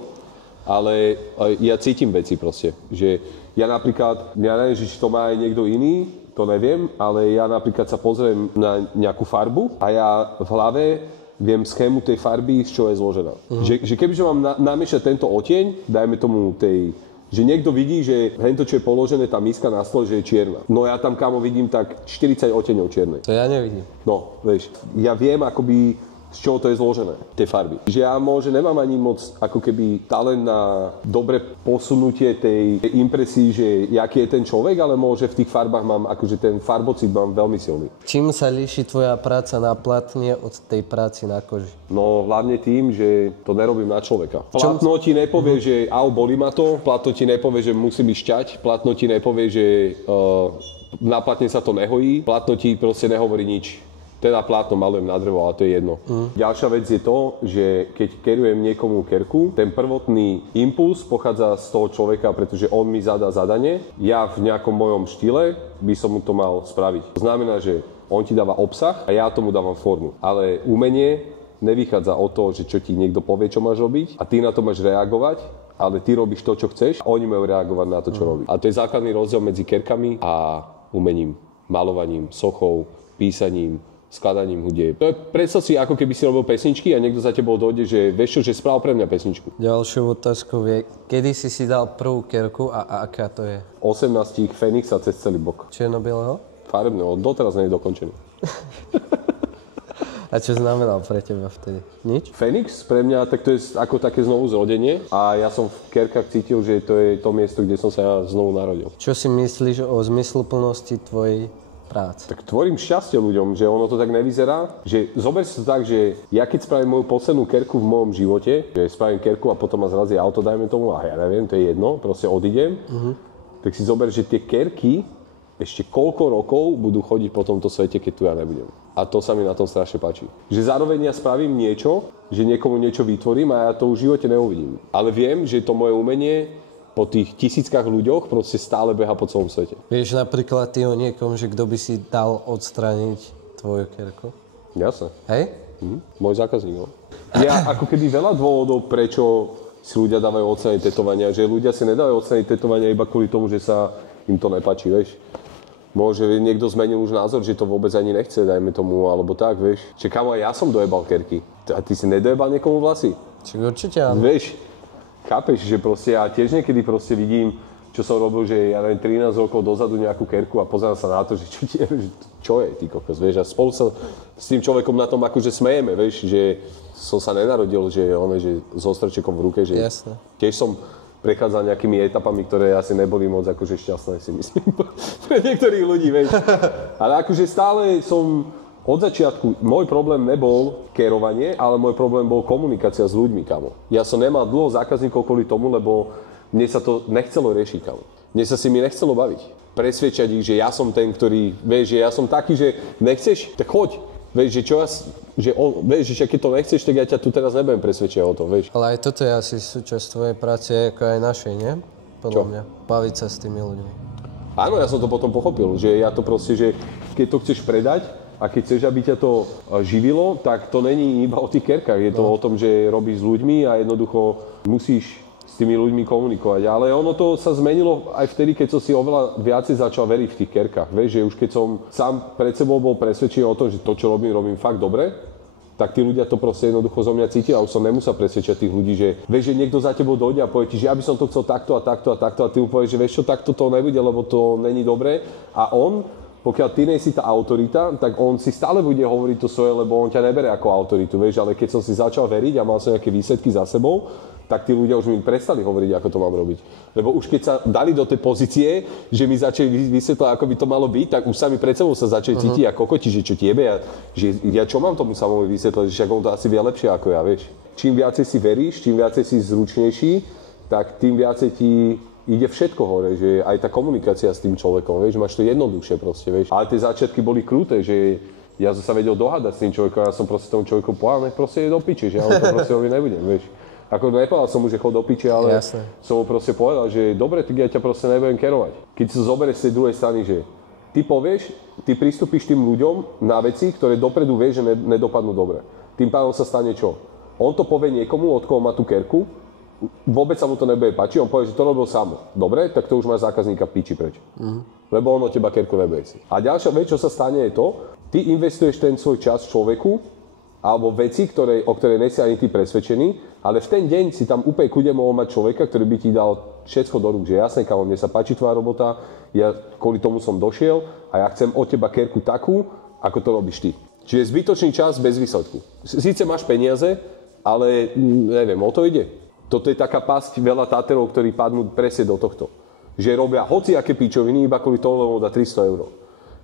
ale ja cítim veci proste. Že ja napríklad, ja neviem, že či to má aj niekto iný, to neviem, ale ja napríklad sa pozriem na nejakú farbu a ja v hlave viem schému tej farby, z čoho je zložená. Že kebyže mám namiešať tento oteň, dajme tomu že niekto vidí, že hento, čo je položené, tá miska na stole, že je čierna. No ja tam, kámo, vidím tak 40 oteňov čiernej. To ja nevidím. No, vieš, ja viem akoby, z čoho to je zložené, tie farby. Že ja nemám ani moc ako keby talent na dobre posunutie tej impresii, že jaký je ten človek, ale v tých farbách mám, akože ten farbocit mám veľmi silný. Čím sa líši tvoja práca na platne od tej práci na koži? No hlavne tým, že to nerobím na človeka. Platno ti nepovie, že bolí ma to, platno ti nepovie, že musím ísť šťať, platno ti nepovie, že na platne sa to nehojí, platno ti proste nehovorí nič. Teda plátno malujem na drevo, ale to je jedno. Ďalšia vec je to, že keď kerujem niekomu kerku, ten prvotný impuls pochádza z toho človeka, pretože on mi zadá zadanie. Ja v nejakom mojom štýle by som mu to mal spraviť. To znamená, že on ti dáva obsah a ja tomu dávam formu. Ale umenie nevychádza od toho, že čo ti niekto povie, čo máš robiť a ty na to máš reagovať, ale ty robíš to, čo chceš a oni majú reagovať na to, čo robíš. A to je základný rozdiel medzi kerkami a umením, malovaním, sochou, písaním, skladaním hudieb. Predstav si, ako keby si robil pesničky a niekto za tebou dojde, že vieš čo, že správ pre mňa pesničku. Ďalšou otázkou je, kedy si dal prvú kerku a aká to je? 18 Fenixa cez celý bok. Čierno-bieleho? Farebného, doteraz nie je dokončený. A čo znamenal pre teba vtedy? Nič? Fenix pre mňa, tak to je ako také znovu zrodenie a ja som v kerkách cítil, že to je to miesto, kde som sa ja znovu narodil. Čo si myslíš o zmysluplnosti tvojej práce? Tak tvorím šťastie ľuďom, že ono to tak nevyzerá. Že zober si to tak, že ja keď spravím moju poslednú kerku v mojom živote, že spravím kerku a potom ma zrazí auto, dajme tomu, a ja neviem, to je jedno, proste odídem, tak si zober, že tie kerky ešte koľko rokov budú chodiť po tomto svete, keď tu ja nebudem. A to sa mi na tom strašne páči. Že zároveň ja spravím niečo, že niekomu niečo vytvorím a ja to v živote neuvidím. Ale viem, že to moje umenie po tých tisíckach ľuďoch proste stále beha po celom svete. Vieš napríklad ty o niekom, že kto by si dal odstrániť tvoju kerku? Jasne. Hej? Môj zákazník, no. Ja ako keby veľa dôvodov, prečo si ľudia dávajú odstrániť tetovania, že ľudia si nedávajú odstrániť tetovania iba kvôli tomu, že sa im to nepáči, vieš. Môže niekto zmenil už názor, že to vôbec ani nechce, dajme tomu, alebo tak, vieš. Čiže kamo, ja som dojebal kerky. A ty si nedojebal niekomu vlasy? Čiže určite áno. Vieš, chápeš, že proste ja tiež niekedy proste vidím, čo som robil, že ja neviem, 13 rokov dozadu nejakú kerku a pozerám sa na to, že čo je, ty kokos, vieš. A spolu sa s tým človekom na tom akože smejeme, vieš, že som sa nenarodil, že so strčekom v ruke, že jasne. Tiež som prechádzal nejakými etapami, ktoré asi neboli moc akože šťastné, si myslím, pre niektorých ľudí, vieš. Ale akože stále som od začiatku môj problém nebol kerovanie, ale môj problém bol komunikácia s ľuďmi, kamo. Ja som nemal dlho zákazníkov kvôli tomu, lebo mne sa to nechcelo riešiť, kamo. Mne sa si mi nechcelo baviť. Presvedčať ich, že ja som ten, ktorý, vieš, že ja som taký, že nechceš, tak choď. Vieš, že čo ja, vieš, že keď to nechceš, tak ja ťa tu teraz nebudem presvedčiť o tom, vieš. Ale aj toto je asi súčasť tvojej práce, ako aj našej, nie? Podľa mňa. Baviť sa s tými ľuďmi. Áno, ja som to potom pochopil, že ja to proste, že keď to chceš predať a keď chceš, aby ťa to živilo, tak to není iba o tých kerkách. Je to o tom, že robíš s ľuďmi a jednoducho musíš s tými ľuďmi komunikovať. Ale ono to sa zmenilo aj vtedy, keď som si oveľa viacej začal veriť v tých kerkách. Vieš, že už keď som sám pred sebou bol presvedčený o tom, že to, čo robím fakt dobre, tak tí ľudia to proste jednoducho zo mňa cítia a už som nemusel presvedčať tých ľudí, že vieš, že niekto za tebou dojde a povie ti, že ja by som to chcel takto a takto a takto a ty mu povieš, že vieš čo, takto to nebude, lebo to není dobré. A on, pokiaľ ty nejsi tá autorita, tak on si stále bude hovoriť to svoje, lebo on ťa nebere ako autoritu, vieš, ale keď som si začal veriť a mal som nejaké výsledky za sebou, tak tí ľudia už mi prestali hovoriť, ako to mám robiť. Lebo už keď sa dali do tej pozície, že mi začali vysvetľať, ako by to malo byť, tak už sami pred sebou sa začali cítiť a kokoti, že čo tiebe, že ja čo mám tomu samovi vysvetľať, že však on to asi vie lepšie ako ja, vieš. Čím viacej si veríš, čím viacej si zručnejší, tak tým viacej ti ide všetko hore, že aj tá komunikácia s tým človekom, vieš, máš to jednoduchšie proste, vieš. Ale tie začiatky boli kruté, že ja som sa vedel dohádať s tým človekom, ja som proste tomu človeku povedal, nech proste je do piče, že ja on to proste robiť nebudem, vieš. Ako nepovedal som mu, že chod do piče, ale som mu proste povedal, že dobre, tak ja ťa proste nebudem kerovať. Keď sa zoberieš z tej druhej strany, že ty povieš, ty pristúpiš tým ľuďom na veci, ktoré dopredu vieš, že nedopadnú dobre. Tým pádom sa stane čo? On to povie niekomu, od koho má tú kerku, vôbec sa mu to nebude páčiť, on povie, že to robil sám. Dobre, tak to už máš zákazníka piči preč. Lebo on od teba kerku nebude si. A ďalšia vec, čo sa stane, je to, ty investuješ ten svoj čas človeku, alebo veci, o ktorej nesi ani ty presvedčený, ale v ten deň si tam úplne kľudne mohol mať človeka, ktorý by ti dal všetko do rúk, že jasne, kámo, mne sa páči tvoja robota, ja kvôli tomu som došiel a ja chcem od teba kerku takú, ako to robíš ty. Čiže zbytočný čas bez výsledku. Síce máš peniaze, ale neviem, o to ide. Toto je taká pasť veľa táterov, ktorí padnú presne do tohto. Že robia hociaké pičoviny iba kvôli tomu, lebo dá 300 €.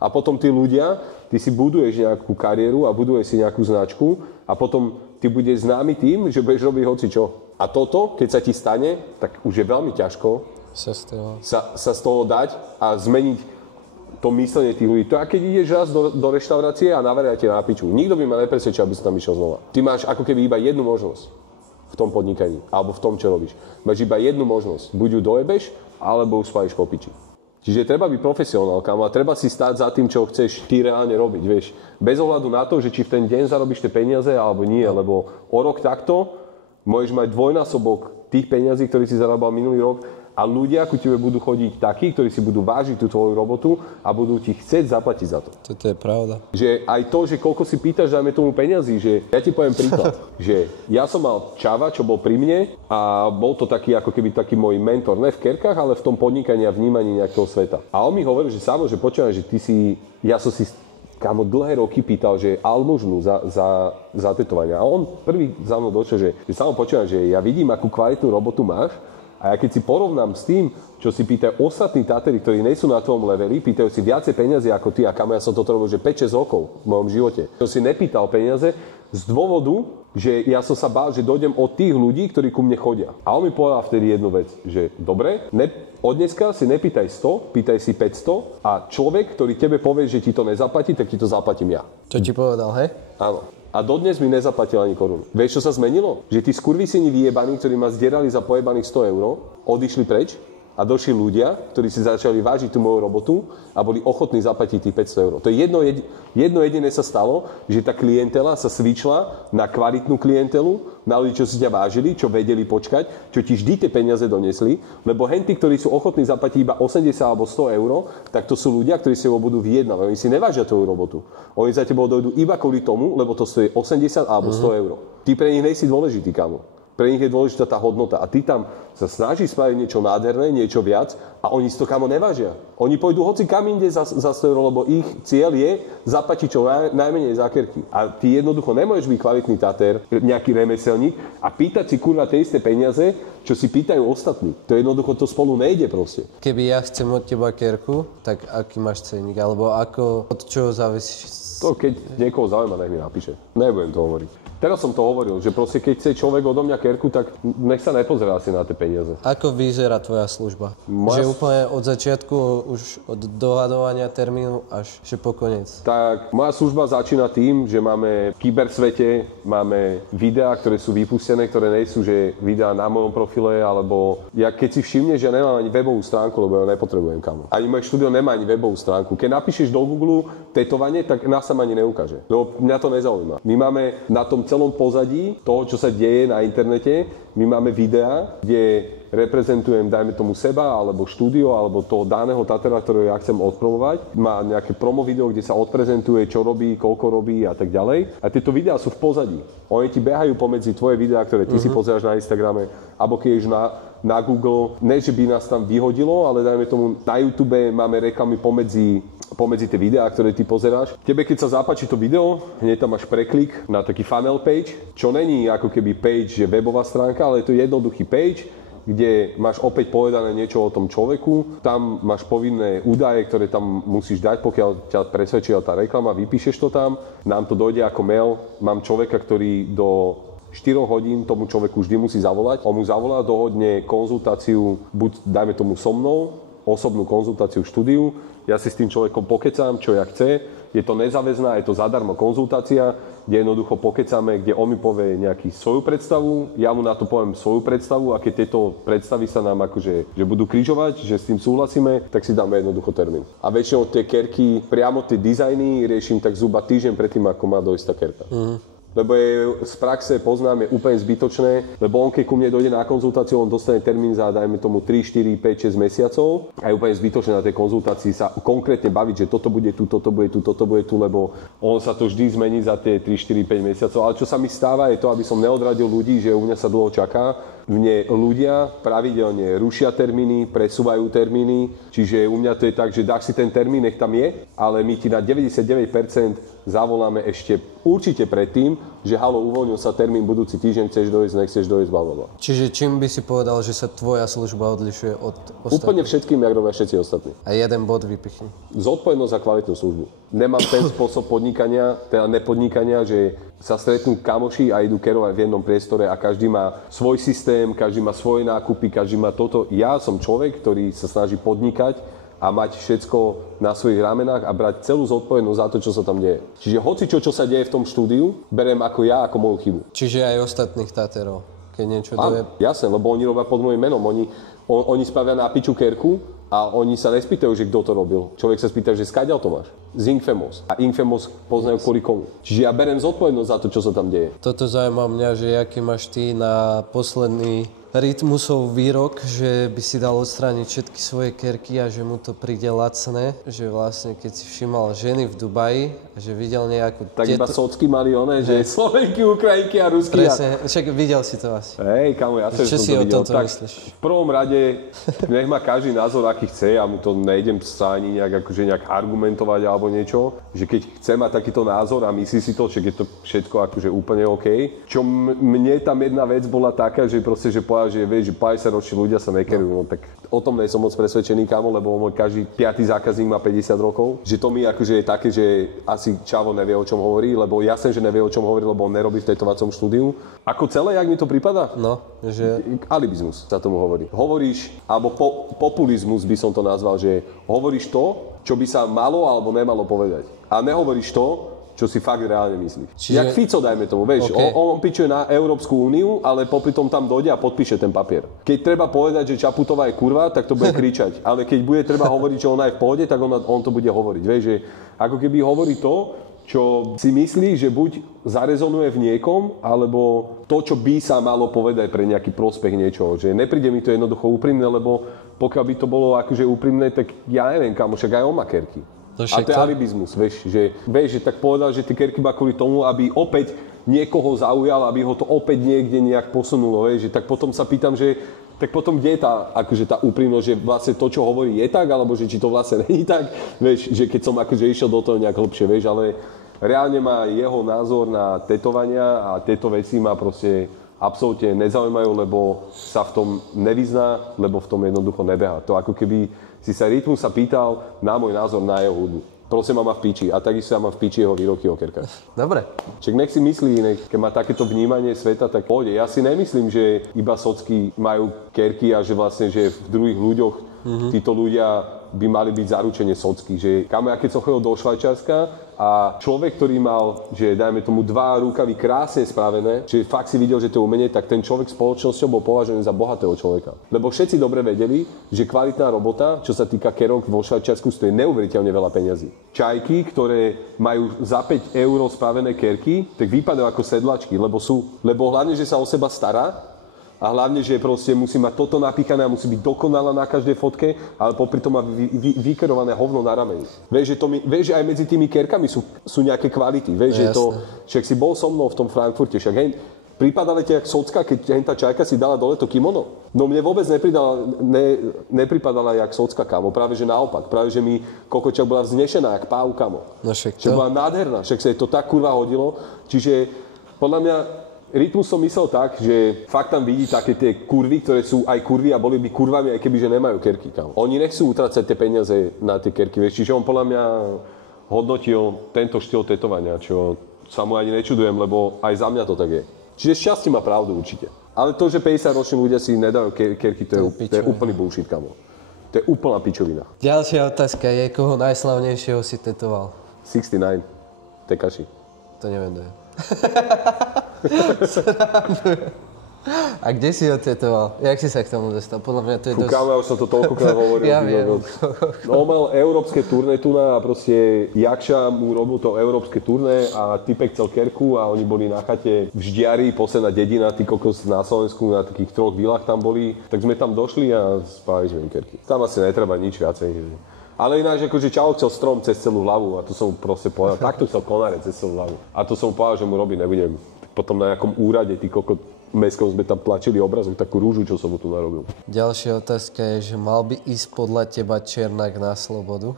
A potom tí ľudia, ty si buduješ nejakú kariéru a buduješ si nejakú značku a potom ty budeš známy tým, že budeš robiť hocičo. A toto, keď sa ti stane, tak už je veľmi ťažko sa z toho dať a zmeniť to myslenie tých ľudí. To je, keď ideš raz do reštaurácie a naveria ti na piču. Nikto by ma nepresvedčil, aby som tam išiel znova. Ty máš ako keby iba jednu možnosť v tom podnikaní, alebo v tom, čo robíš. Máš iba jednu možnosť. Buď ju dojebeš, alebo už spáliš po piči. Čiže treba byť profesionál, kámo, a treba si stáť za tým, čo chceš ty reálne robiť, vieš. Bez ohľadu na to, že či v ten deň zarobíš tie peniaze, alebo nie, lebo o rok takto môžeš mať dvojnásobok tých peniazí, ktorý si zarábal minulý rok a ľudia ku tebe budú chodiť takí, ktorí si budú vážiť tú tvoju robotu a budú ti chcieť zaplatiť za to. Toto je pravda. Že aj to, že koľko si pýtaš, dajme tomu peniazy, že ja ti poviem príklad, že ja som mal čava, čo bol pri mne a bol to taký ako keby taký môj mentor, ne v kerkách, ale v tom podnikaní a vnímaní nejakého sveta. A on mi hovoril, že samo, že počúvaj, že ja som si kámo dlhé roky pýtal, že almužnu za tetovania. A on prvý za mnou došiel, že samo počúvaj, že ja vidím, akú kvalitnú robotu máš. A ja keď si porovnám s tým, čo si pýtajú ostatní tátery, ktorí nie sú na tvojom leveli, pýtajú si viacej peniazy ako ty a kam ja som toto robil, že 5-6 rokov v mojom živote. Som si nepýtal peniaze z dôvodu, že ja som sa bál, že dojdem od tých ľudí, ktorí ku mne chodia. A on mi povedal vtedy jednu vec, že dobre, od dneska si nepýtaj 100, pýtaj si 500 a človek, ktorý tebe povie, že ti to nezaplatí, tak ti to zaplatím ja. To ti povedal, hej? Áno. A dodnes mi nezaplatil ani korunu. Vieš, čo sa zmenilo? Že tí skurvísini vyjebaní, ktorí ma zdierali za pojebaných 100 €, odišli preč a došli ľudia, ktorí si začali vážiť tú moju robotu a boli ochotní zaplatiť tých 500 €. To je jedno jediné sa stalo, že tá klientela sa switchla na kvalitnú klientelu, na ľudí, čo si ťa vážili, čo vedeli počkať, čo ti vždy tie peniaze donesli, lebo hentí, ktorí sú ochotní zaplatiť iba 80 alebo 100 €, tak to sú ľudia, ktorí si ho budú vyjednávať. Oni si nevážia tvoju robotu. Oni za tebou dojdú iba kvôli tomu, lebo to stojí 80 alebo 100 €. Ty pre nich nejsi dôležitý, kamo. Pre nich je dôležitá tá hodnota a ty tam sa snažíš spraviť niečo nádherné, niečo viac a oni si to kamo nevážia. Oni pôjdu hoci kam inde za 100 €, lebo ich cieľ je zaplatiť čo najmenej zákerky. A ty jednoducho nemôžeš byť kvalitný tater, nejaký remeselník a pýtať si kurva tie isté peniaze, čo si pýtajú ostatní. To jednoducho to spolu nejde proste. Keby ja chcem od teba kerku, tak aký máš cenník? Alebo ako, od čoho závisí? To keď niekoho zaujíma, nech mi napíše. Nebudem to hovoriť. Teraz som to hovoril, že proste keď chce človek odo mňa kerku, tak nech sa nepozerá asi na tie peniaze. Ako vyzerá tvoja služba? Že úplne od začiatku, už od dohadovania termínu až že po koniec? Tak moja služba začína tým, že máme v kybersvete, máme videá, ktoré sú vypustené, ktoré nie sú, že videá na mojom profile, alebo ja keď si všimneš, že ja nemám ani webovú stránku, lebo ja nepotrebujem kamo. Ani moje štúdio nemá ani webovú stránku. Keď napíšeš do Google tetovanie, tak nás sa ani neukáže. Lebo mňa to nezaujíma. My máme na tom celom pozadí toho, čo sa deje na internete, my máme videá, kde reprezentujem, dajme tomu seba, alebo štúdio, alebo toho daného tatera, ktorého ja chcem odpromovať. Má nejaké promo video, kde sa odprezentuje, čo robí, koľko robí a tak ďalej. A tieto videá sú v pozadí. Oni ti behajú pomedzi tvoje videá, ktoré ty si pozeráš na Instagrame, alebo keď ješ na Google. Ne, že by nás tam vyhodilo, ale dajme tomu na YouTube máme reklamy pomedzi tie videá, ktoré ty pozeráš. Tebe, keď sa zapáči to video, hneď tam máš preklik na taký funnel page, čo není ako keby page, že webová stránka, ale je to jednoduchý page, kde máš opäť povedané niečo o tom človeku. Tam máš povinné údaje, ktoré tam musíš dať, pokiaľ ťa presvedčila tá reklama, vypíšeš to tam, nám to dojde ako mail. Mám človeka, ktorý do 4 hodín tomu človeku vždy musí zavolať. On mu zavolá, dohodne konzultáciu, buď dajme tomu so mnou, osobnú konzultáciu v štúdiu. Ja si s tým človekom pokecám, čo ja chce. Je to nezáväzná, je to zadarmo konzultácia, kde jednoducho pokecáme, kde on mi povie nejakú svoju predstavu, ja mu na to poviem svoju predstavu a keď tieto predstavy sa nám akože že budú križovať, že s tým súhlasíme, tak si dáme jednoducho termín. A väčšinou tie kerky, priamo tie dizajny riešim tak zhruba týždeň predtým, ako má dojsť tá kerka. Lebo z praxe poznám, je úplne zbytočné, lebo on keď ku mne dojde na konzultáciu, on dostane termín za, dajme tomu, 3, 4, 5, 6 mesiacov a je úplne zbytočné na tej konzultácii sa konkrétne baviť, že toto bude tu, toto bude tu, toto bude tu, lebo on sa to vždy zmení za tie 3, 4, 5 mesiacov. Ale čo sa mi stáva je to, aby som neodradil ľudí, že u mňa sa dlho čaká. Mne ľudia pravidelne rušia termíny, presúvajú termíny, čiže u mňa to je tak, že dáš si ten termín, nech tam je, ale my ti na 99% zavoláme ešte určite predtým, že halo, uvoľnil sa termín budúci týždeň, chceš dojsť, nechceš dojsť, blablabla. Čiže čím by si povedal, že sa tvoja služba odlišuje od ostatných? Úplne všetkým, jak robia všetci ostatní. A jeden bod vypichni. Zodpovednosť za kvalitnú službu. Nemám ten spôsob podnikania, teda nepodnikania, že sa stretnú kamoši a idú kerovať v jednom priestore a každý má svoj systém, každý má svoje nákupy, každý má toto. Ja som človek, ktorý sa snaží podnikať a mať všetko na svojich ramenách a brať celú zodpovednosť za to, čo sa tam deje. Čiže hoci čo sa deje v tom štúdiu, beriem ako ja, ako moju chybu. Čiže aj ostatných taterov, keď niečo doje... Jasne, lebo oni robia pod môjim menom. Oni spravia na piču kerku a oni sa nespýtajú, že kto to robil. Človek sa spýta, že skáďal to máš. Z Infamous. A Infamous poznajú kvôli komu. Čiže ja beriem zodpovednosť za to, čo sa tam deje. Toto zaujíma mňa, že aký máš ty na posledný Rytmusov výrok, že by si dal odstrániť všetky svoje kerky a že mu to príde lacné, že vlastne keď si všímal ženy v Dubaji, že videl nejakú tak iba socky mali one, že Slovenky, Ukrajinky a Rusky. Presne, však videl si to asi. Hej, kamo, ja som to videl. Čo si o tomto myslíš? V prvom rade, nech má každý názor, aký chce, ja mu to nejdem sa ani nejak argumentovať alebo niečo, že keď chce mať takýto názor a myslí si to, že je to všetko akože úplne OK. Čo mne tam jedna vec bola taká, že proste, že že vieš, že 50-roční ľudia sa nekerujú, no tak o tom nie som moc presvedčený, kámo, lebo môj každý 5. zákazník má 50 rokov. Že to mi akože je také, že asi Čavo nevie, o čom hovorí, lebo jasne, že nevie, o čom hovorí, lebo on nerobí v tetovacom štúdiu. Ako celé, jak mi to prípada? No, že... Alibizmus sa tomu hovorí. Hovoríš, alebo populizmus by som to nazval, že hovoríš to, čo by sa malo alebo nemalo povedať. A nehovoríš to, čo si fakt reálne myslíš. Čiže... Jak Fico, dajme tomu, vieš, okay. on pičuje na Európsku úniu, ale popri tom tam dojde a podpíše ten papier. Keď treba povedať, že Čaputová je kurva, tak to bude kričať. Ale keď bude treba hovoriť, že ona je v pohode, tak on to bude hovoriť. Vieš, že ako keby hovorí to, čo si myslí, že buď zarezonuje v niekom, alebo to, čo by sa malo povedať pre nejaký prospech niečoho. Že nepríde mi to jednoducho úprimné, lebo pokiaľ by to bolo akože úprimné, tak ja neviem, kamo, však aj on má kerky. A to je alibizmus, vieš, že tak povedal, že tie kerky má kvôli tomu, aby opäť niekoho zaujal, aby ho to opäť niekde nejak posunulo, vieš, že tak potom sa pýtam, že tak potom kde je tá, akože tá úprimnosť, že vlastne to, čo hovorí, je tak, alebo že či to vlastne nie je tak, vieš, že keď som akože išiel do toho nejak hlbšie, vieš, ale reálne má jeho názor na tetovania a tieto veci ma proste absolútne nezaujímajú, lebo sa v tom nevyzná, lebo v tom jednoducho nebeha. To ako keby si sa Rytmus sa pýtal na môj názor na jeho hudbu. Prosím, ma v piči. A takisto sa mám v piči jeho výroky o kerkách. Dobre. Čiže nech si myslí, keď má takéto vnímanie sveta, tak pôjde. Ja si nemyslím, že iba socky majú kerky a že vlastne, že v druhých ľuďoch títo ľudia by mali byť zaručene socky. Že kamo, ja keď som chodil do Švajčiarska a človek, ktorý mal, že dajme tomu 2 rukavy krásne spravené, že fakt si videl, že to je umenie, tak ten človek spoločnosťou bol považený za bohatého človeka. Lebo všetci dobre vedeli, že kvalitná robota, čo sa týka kerok vo Švajčiarsku, stojí neuveriteľne veľa peňazí. Čajky, ktoré majú za 5 eur spravené kerky, tak vypadajú ako sedlačky, lebo hlavne, že sa o seba stará. A hlavne, že proste musí mať toto napíchané a musí byť dokonalá na každej fotke, ale popri tom má vykerované hovno na rameni. Vieš, že aj medzi tými kerkami sú nejaké kvality. Vieš, že to, však si bol so mnou v tom Frankfurte, však hej, pripadala ti jak socka, keď tá čajka si dala dole to kimono. No mne vôbec nepripadala jak socka, kamo, práve že naopak. Práve, že mi kokočak bola vznešená jak páv, kamo. No však to. Že bola nádherná, však sa jej to tak kurva hodilo. Čiže podľa mňa Rytmus som myslel tak, že fakt tam vidí také tie kurvy, ktoré sú aj kurvy a boli by kurvami, aj keby, že nemajú kerky, kámo. Oni nechcú utracať tie peniaze na tie kerky, vieš, čiže on podľa mňa hodnotil tento štýl tetovania, čo sa mu ani nečudujem, lebo aj za mňa to tak je. Čiže šťastie má pravdu určite. Ale to, že 50-roční ľudia si nedajú kerky, to je úplný bullshit, kámo. To je úplná pičovina. Ďalšia otázka je, koho najslavnejšieho si tetoval? 69, Tekashi. To neviem, to je. A kde si ho tetoval? Jak si sa k tomu dostal? Podľa mňa to je dosť... Kámo, ja už som to toľkokrát hovoril. Ja viem. No, on mal európske turné tu a proste Jakša mu robil to európske turné a typek chcel kerku a oni boli na chate v Ždiari, posledná dedina, ty kokos na Slovensku, na takých 3 vilách tam boli. Tak sme tam došli a spávali sme im kerky. Tam asi netreba nič viacej. Ale ináč, akože Čau chcel strom cez celú hlavu a to som proste povedal, takto chcel konárec cez celú hlavu. A to som povedal, že mu robiť nebudem. Potom na nejakom úrade, ty kokot, mestskom sme tam tlačili obrazok, takú rúžu, čo som mu tu narobil. Ďalšia otázka je, že mal by ísť podľa teba Černák na slobodu?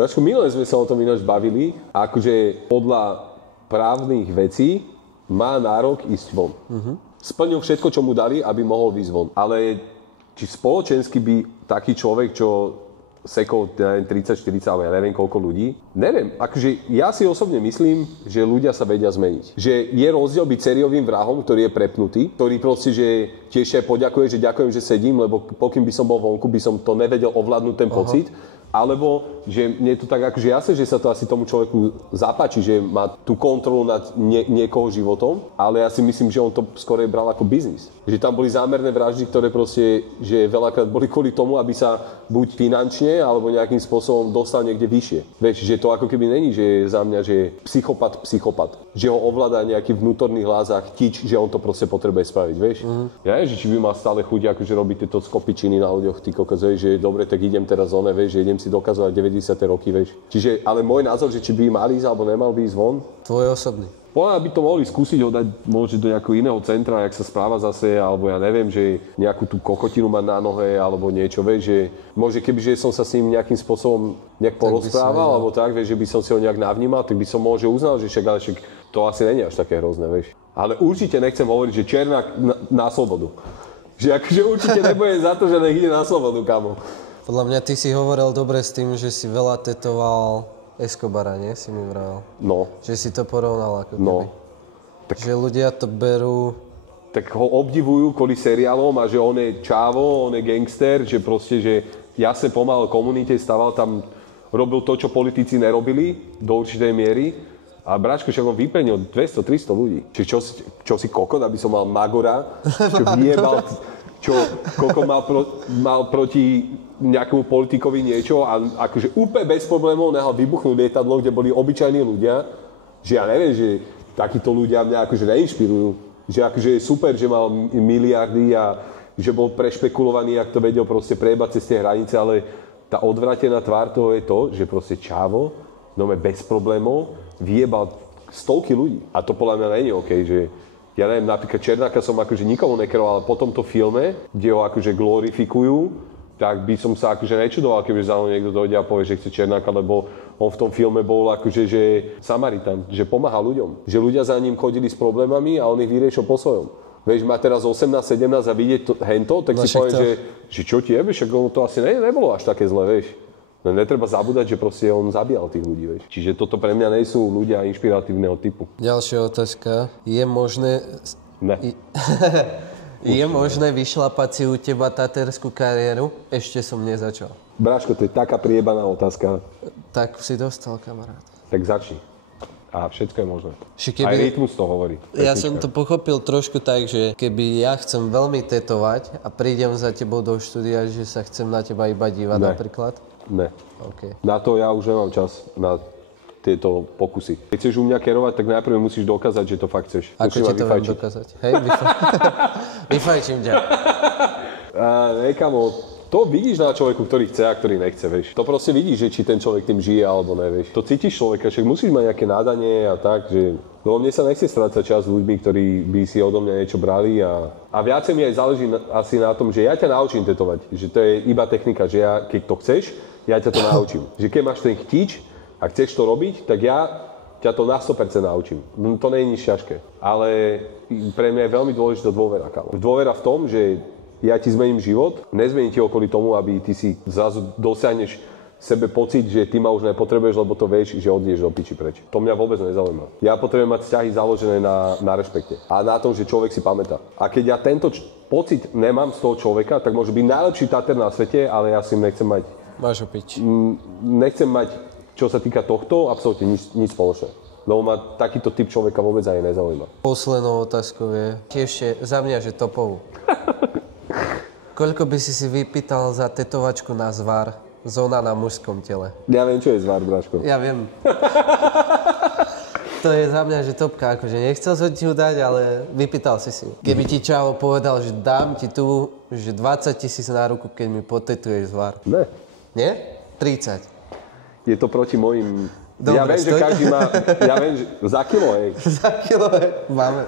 Značku, minule sme sa o tom ináč bavili, akože podľa právnych vecí má nárok ísť von. Splnil všetko, čo mu dali, aby mohol ísť von. Ale či spoločensky by taký človek, čo sekol 30, 40, alebo ja neviem koľko ľudí. Neviem, akože ja si osobne myslím, že ľudia sa vedia zmeniť. Že je rozdiel byť sériovým vrahom, ktorý je prepnutý, ktorý proste, že tiež poďakuje, že ďakujem, že sedím, lebo pokým by som bol vonku, by som to nevedel ovládnuť ten pocit. Alebo, že mne to tak akože jasne, že sa to asi tomu človeku zapáči, že má tú kontrolu nad niekoho životom, ale ja si myslím, že on to skorej bral ako biznis. Že tam boli zámerné vraždy, ktoré proste, že veľakrát boli kvôli tomu, aby sa buď finančne, alebo nejakým spôsobom dostal niekde vyššie. Vieš, že to ako keby není, že je za mňa, že je psychopat. Že ho ovláda nejaký vnútorný hlas a chtič, že on to proste potrebuje spraviť, vieš. Ja neviem, že či by mal stále chuť akože robiť tieto skopičiny na ľuďoch, ty kokos, že dobre, tak idem teraz one, vieš, že idem si dokazovať 90. roky, vieš. Čiže, ale môj názor, že či by mal ísť alebo nemal by ísť von. Tvoj osobný. Podľa by to mohli skúsiť ho dať môže do nejakého iného centra, jak sa správa zase, alebo ja neviem, že nejakú tú kokotinu mať na nohe, alebo niečo, vieš, že môže kebyže som sa s ním nejakým spôsobom nejak porozprával, alebo tak, vieš, že by som si ho nejak navnímal, tak by som možno uznal, že však, ale však to asi není až také hrozné, vieš. Ale určite nechcem hovoriť, že Černák na slobodu. Že akože určite nebude za to, že nech ide na slobodu, kamo. Podľa mňa ty si hovoril dobre s tým, že si veľa tetoval Escobara, nie? Si mi vravel. No. Že si to porovnal ako keby. No. Tak, že ľudia to berú... Tak ho obdivujú kvôli seriálom a že on je čávo, on je gangster, že proste, že jasne pomáhal komunite, stával tam, robil to, čo politici nerobili do určitej miery. A Bračko, však on vyplnil 200-300 ľudí. Čiže čo si kokot, aby som mal Magora, čo vyjebal, čo kokot mal proti nejakému politikovi niečo a akože úplne bez problémov nehal vybuchnúť lietadlo, kde boli obyčajní ľudia, že ja neviem, že takíto ľudia mňa akože neinšpirujú. Že akože je super, že mal miliardy a že bol prešpekulovaný, jak to vedel proste prejebať cez tie hranice, ale tá odvratená tvár toho je to, že proste čávo, no bez problémov, vyjebal stovky ľudí. A to podľa mňa nie je OK, že ja neviem, napríklad Černáka som akože nikomu nekeroval, ale po tomto filme, kde ho akože glorifikujú, tak by som sa akože nečudoval, keby za mnou niekto dojde a povie, že chce Černáka, lebo on v tom filme bol akože, že Samaritan, že pomáha ľuďom. Že ľudia za ním chodili s problémami a on ich vyriešil po svojom. Vieš, má teraz 18, 17 a vidieť hento, tak no, si povie, že čo ti je, vieš, to asi nebolo až také zle, vieš. No, netreba zabúdať, že proste on zabíjal tých ľudí, vieš. Čiže toto pre mňa nie sú ľudia inšpiratívneho typu. Ďalšia otázka. Je možné... Ne. Je možné vyšlapať si u teba taterskú kariéru? Ešte som nezačal. Bráško, to je taká priebaná otázka. Tak si dostal, kamarát. Tak začni. A všetko je možné. Keby... Aj rytmus to hovorí. Ja som to pochopil trošku tak, že keby ja chcem veľmi tetovať a prídem za tebou do štúdia, že sa chcem na teba iba dívať napríklad? Ne. Okay. Na to ja už nemám čas. Na tieto pokusy. Keď chceš u mňa kerovať, tak najprv musíš dokázať, že to fakt chceš. Ako ti to viem dokázať? Hej, vyfajčím ťa. Kamo, to vidíš na človeku, ktorý chce a ktorý nechce, vieš. To proste vidíš, že či ten človek tým žije alebo ne, vieš. To cítiš človeka, však musíš mať nejaké nádanie a tak, že... No mne sa nechce strácať čas s ľuďmi, ktorí by si odo mňa niečo brali a viacej mi aj záleží asi na tom, že ja ťa naučím tetovať. Že to je iba technika, že ja, keď to chceš, ja ťa to naučím. Že keď máš ten chtič, a chceš to robiť, tak ja ťa to na 100% naučím. To nie je nič ťažké. Ale pre mňa je veľmi dôležitá dôvera, kámo. Dôvera v tom, že ja ti zmením život, nezmením ti ho kvôli tomu, aby ty si zrazu dosiahneš sebe pocit, že ty ma už nepotrebuješ, lebo to vieš, že odídeš do piči preč. To mňa vôbec nezaujíma. Ja potrebujem mať vzťahy založené na rešpekte a na tom, že človek si pamätá. A keď ja tento pocit nemám z toho človeka, tak môže byť najlepší tater na svete, ale ja si nechcem mať... Máš opič. Nechcem mať, čo sa týka tohto, absolútne nič spoločné. Lebo ma takýto typ človeka vôbec aj nezaujíma. Poslednou otázkou je ešte za mňa, že topovú. Koľko by si vypýtal za tetovačku na zvar zóna na mužskom tele? Ja viem, čo je zvar, Braško. Ja viem. To je za mňa, že topka, akože nechcel som ti ju dať, ale vypýtal si si. Keby ti Čavo povedal, že dám ti tu, že 20 000 na ruku, keď mi potetuješ zvar. Ne. Nie? 30. Je to proti mojim... Dobre, ja viem, že každý má... Ja viem, že... Za kilo, hej. Za kilo, hej. Máme.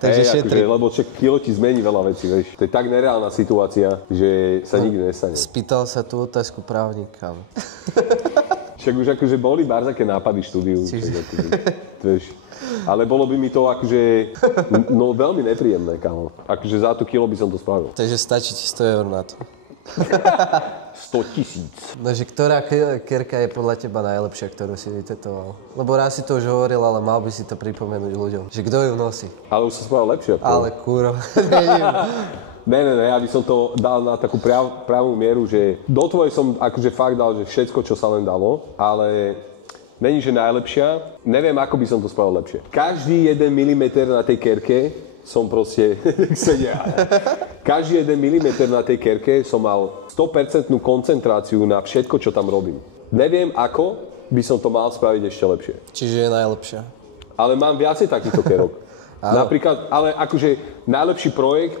Takže šetri. Akože, lebo kilo ti zmení veľa vecí, vieš. To je tak nereálna situácia, že sa nikdy nestane. Spýtal sa tú otázku právnika. Však už akože boli barzaké nápady štúdiu. Vieš. Ale bolo by mi to akože... No veľmi nepríjemné, kámo. Akože za to kilo by som to spravil. Takže stačí ti 100 eur na to. 100 000. No, že ktorá kerka je podľa teba najlepšia, ktorú si vytetoval? Lebo raz si to už hovoril, ale mal by si to pripomenúť ľuďom. Že kto ju nosí? Ale už som spravil lepšie. Ale kurva. Ne, ja by som to dal na takú pravú mieru, že do tvojej som akože fakt dal, že všetko, čo sa len dalo, ale není, že najlepšia. Neviem, ako by som to spravil lepšie. Každý 1 milimeter na tej kerke som proste... Každý 1 milimeter na tej kerke som mal 100% koncentráciu na všetko, čo tam robím. Neviem, ako by som to mal spraviť ešte lepšie. Čiže je najlepšia. Ale mám viacej takýchto kerok. Napríklad, ale akože najlepší projekt,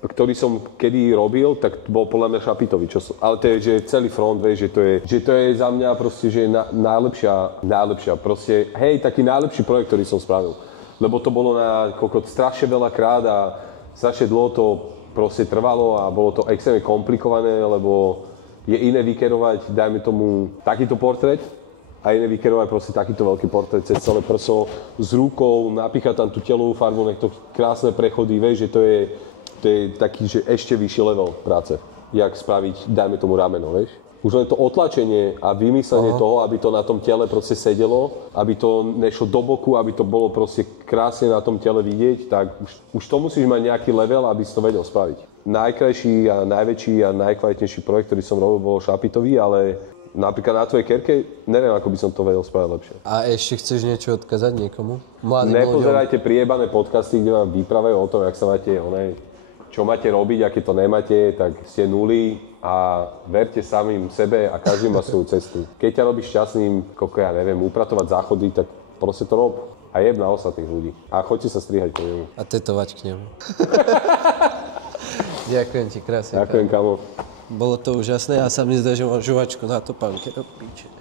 ktorý som kedy robil, tak bol podľa mňa Šapitovi. Ale to je, že celý front, vieš, že to je za mňa proste, že najlepšia. Proste, hej, taký najlepší projekt, ktorý som spravil. Lebo to bolo na strašne veľa krát a strašne dlho to proste trvalo a bolo to extrémne komplikované, lebo je iné vykerovať, dajme tomu, takýto portrét a iné vykerovať proste takýto veľký portrét cez celé prso s rukou, napíchať tam tú telovú farbu, nech to krásne prechody, vieš, že to je taký, že ešte vyšší level práce, jak spraviť, dajme tomu rameno, vieš. Už len to otlačenie a vymyslenie toho, aby to na tom tele proste sedelo, aby to nešlo do boku, aby to bolo proste krásne na tom tele vidieť, tak už to musíš mať nejaký level, aby si to vedel spraviť. Najkrajší a najväčší a najkvalitnejší projekt, ktorý som robil, bol Šapitový, ale napríklad na tvojej kerke, neviem, ako by som to vedel spraviť lepšie. A ešte chceš niečo odkázať niekomu? Nepozerajte priejebané podcasty, kde vám vyprávajú o tom, jak sa máte, čo máte robiť, aké to nemáte, tak ste nuly a verte samým sebe a každý má svoju cestu. Keď ťa robíš šťastným, ja neviem, upratovať záchody, tak proste to rob a jeb na ostatných ľudí. A choďte sa strihať po nemu. A tetovať k nemu. Ďakujem ti krásne. Ďakujem, kamo. Bolo to úžasné a sa mi zdá, že mám žuvačku na topánke do píče.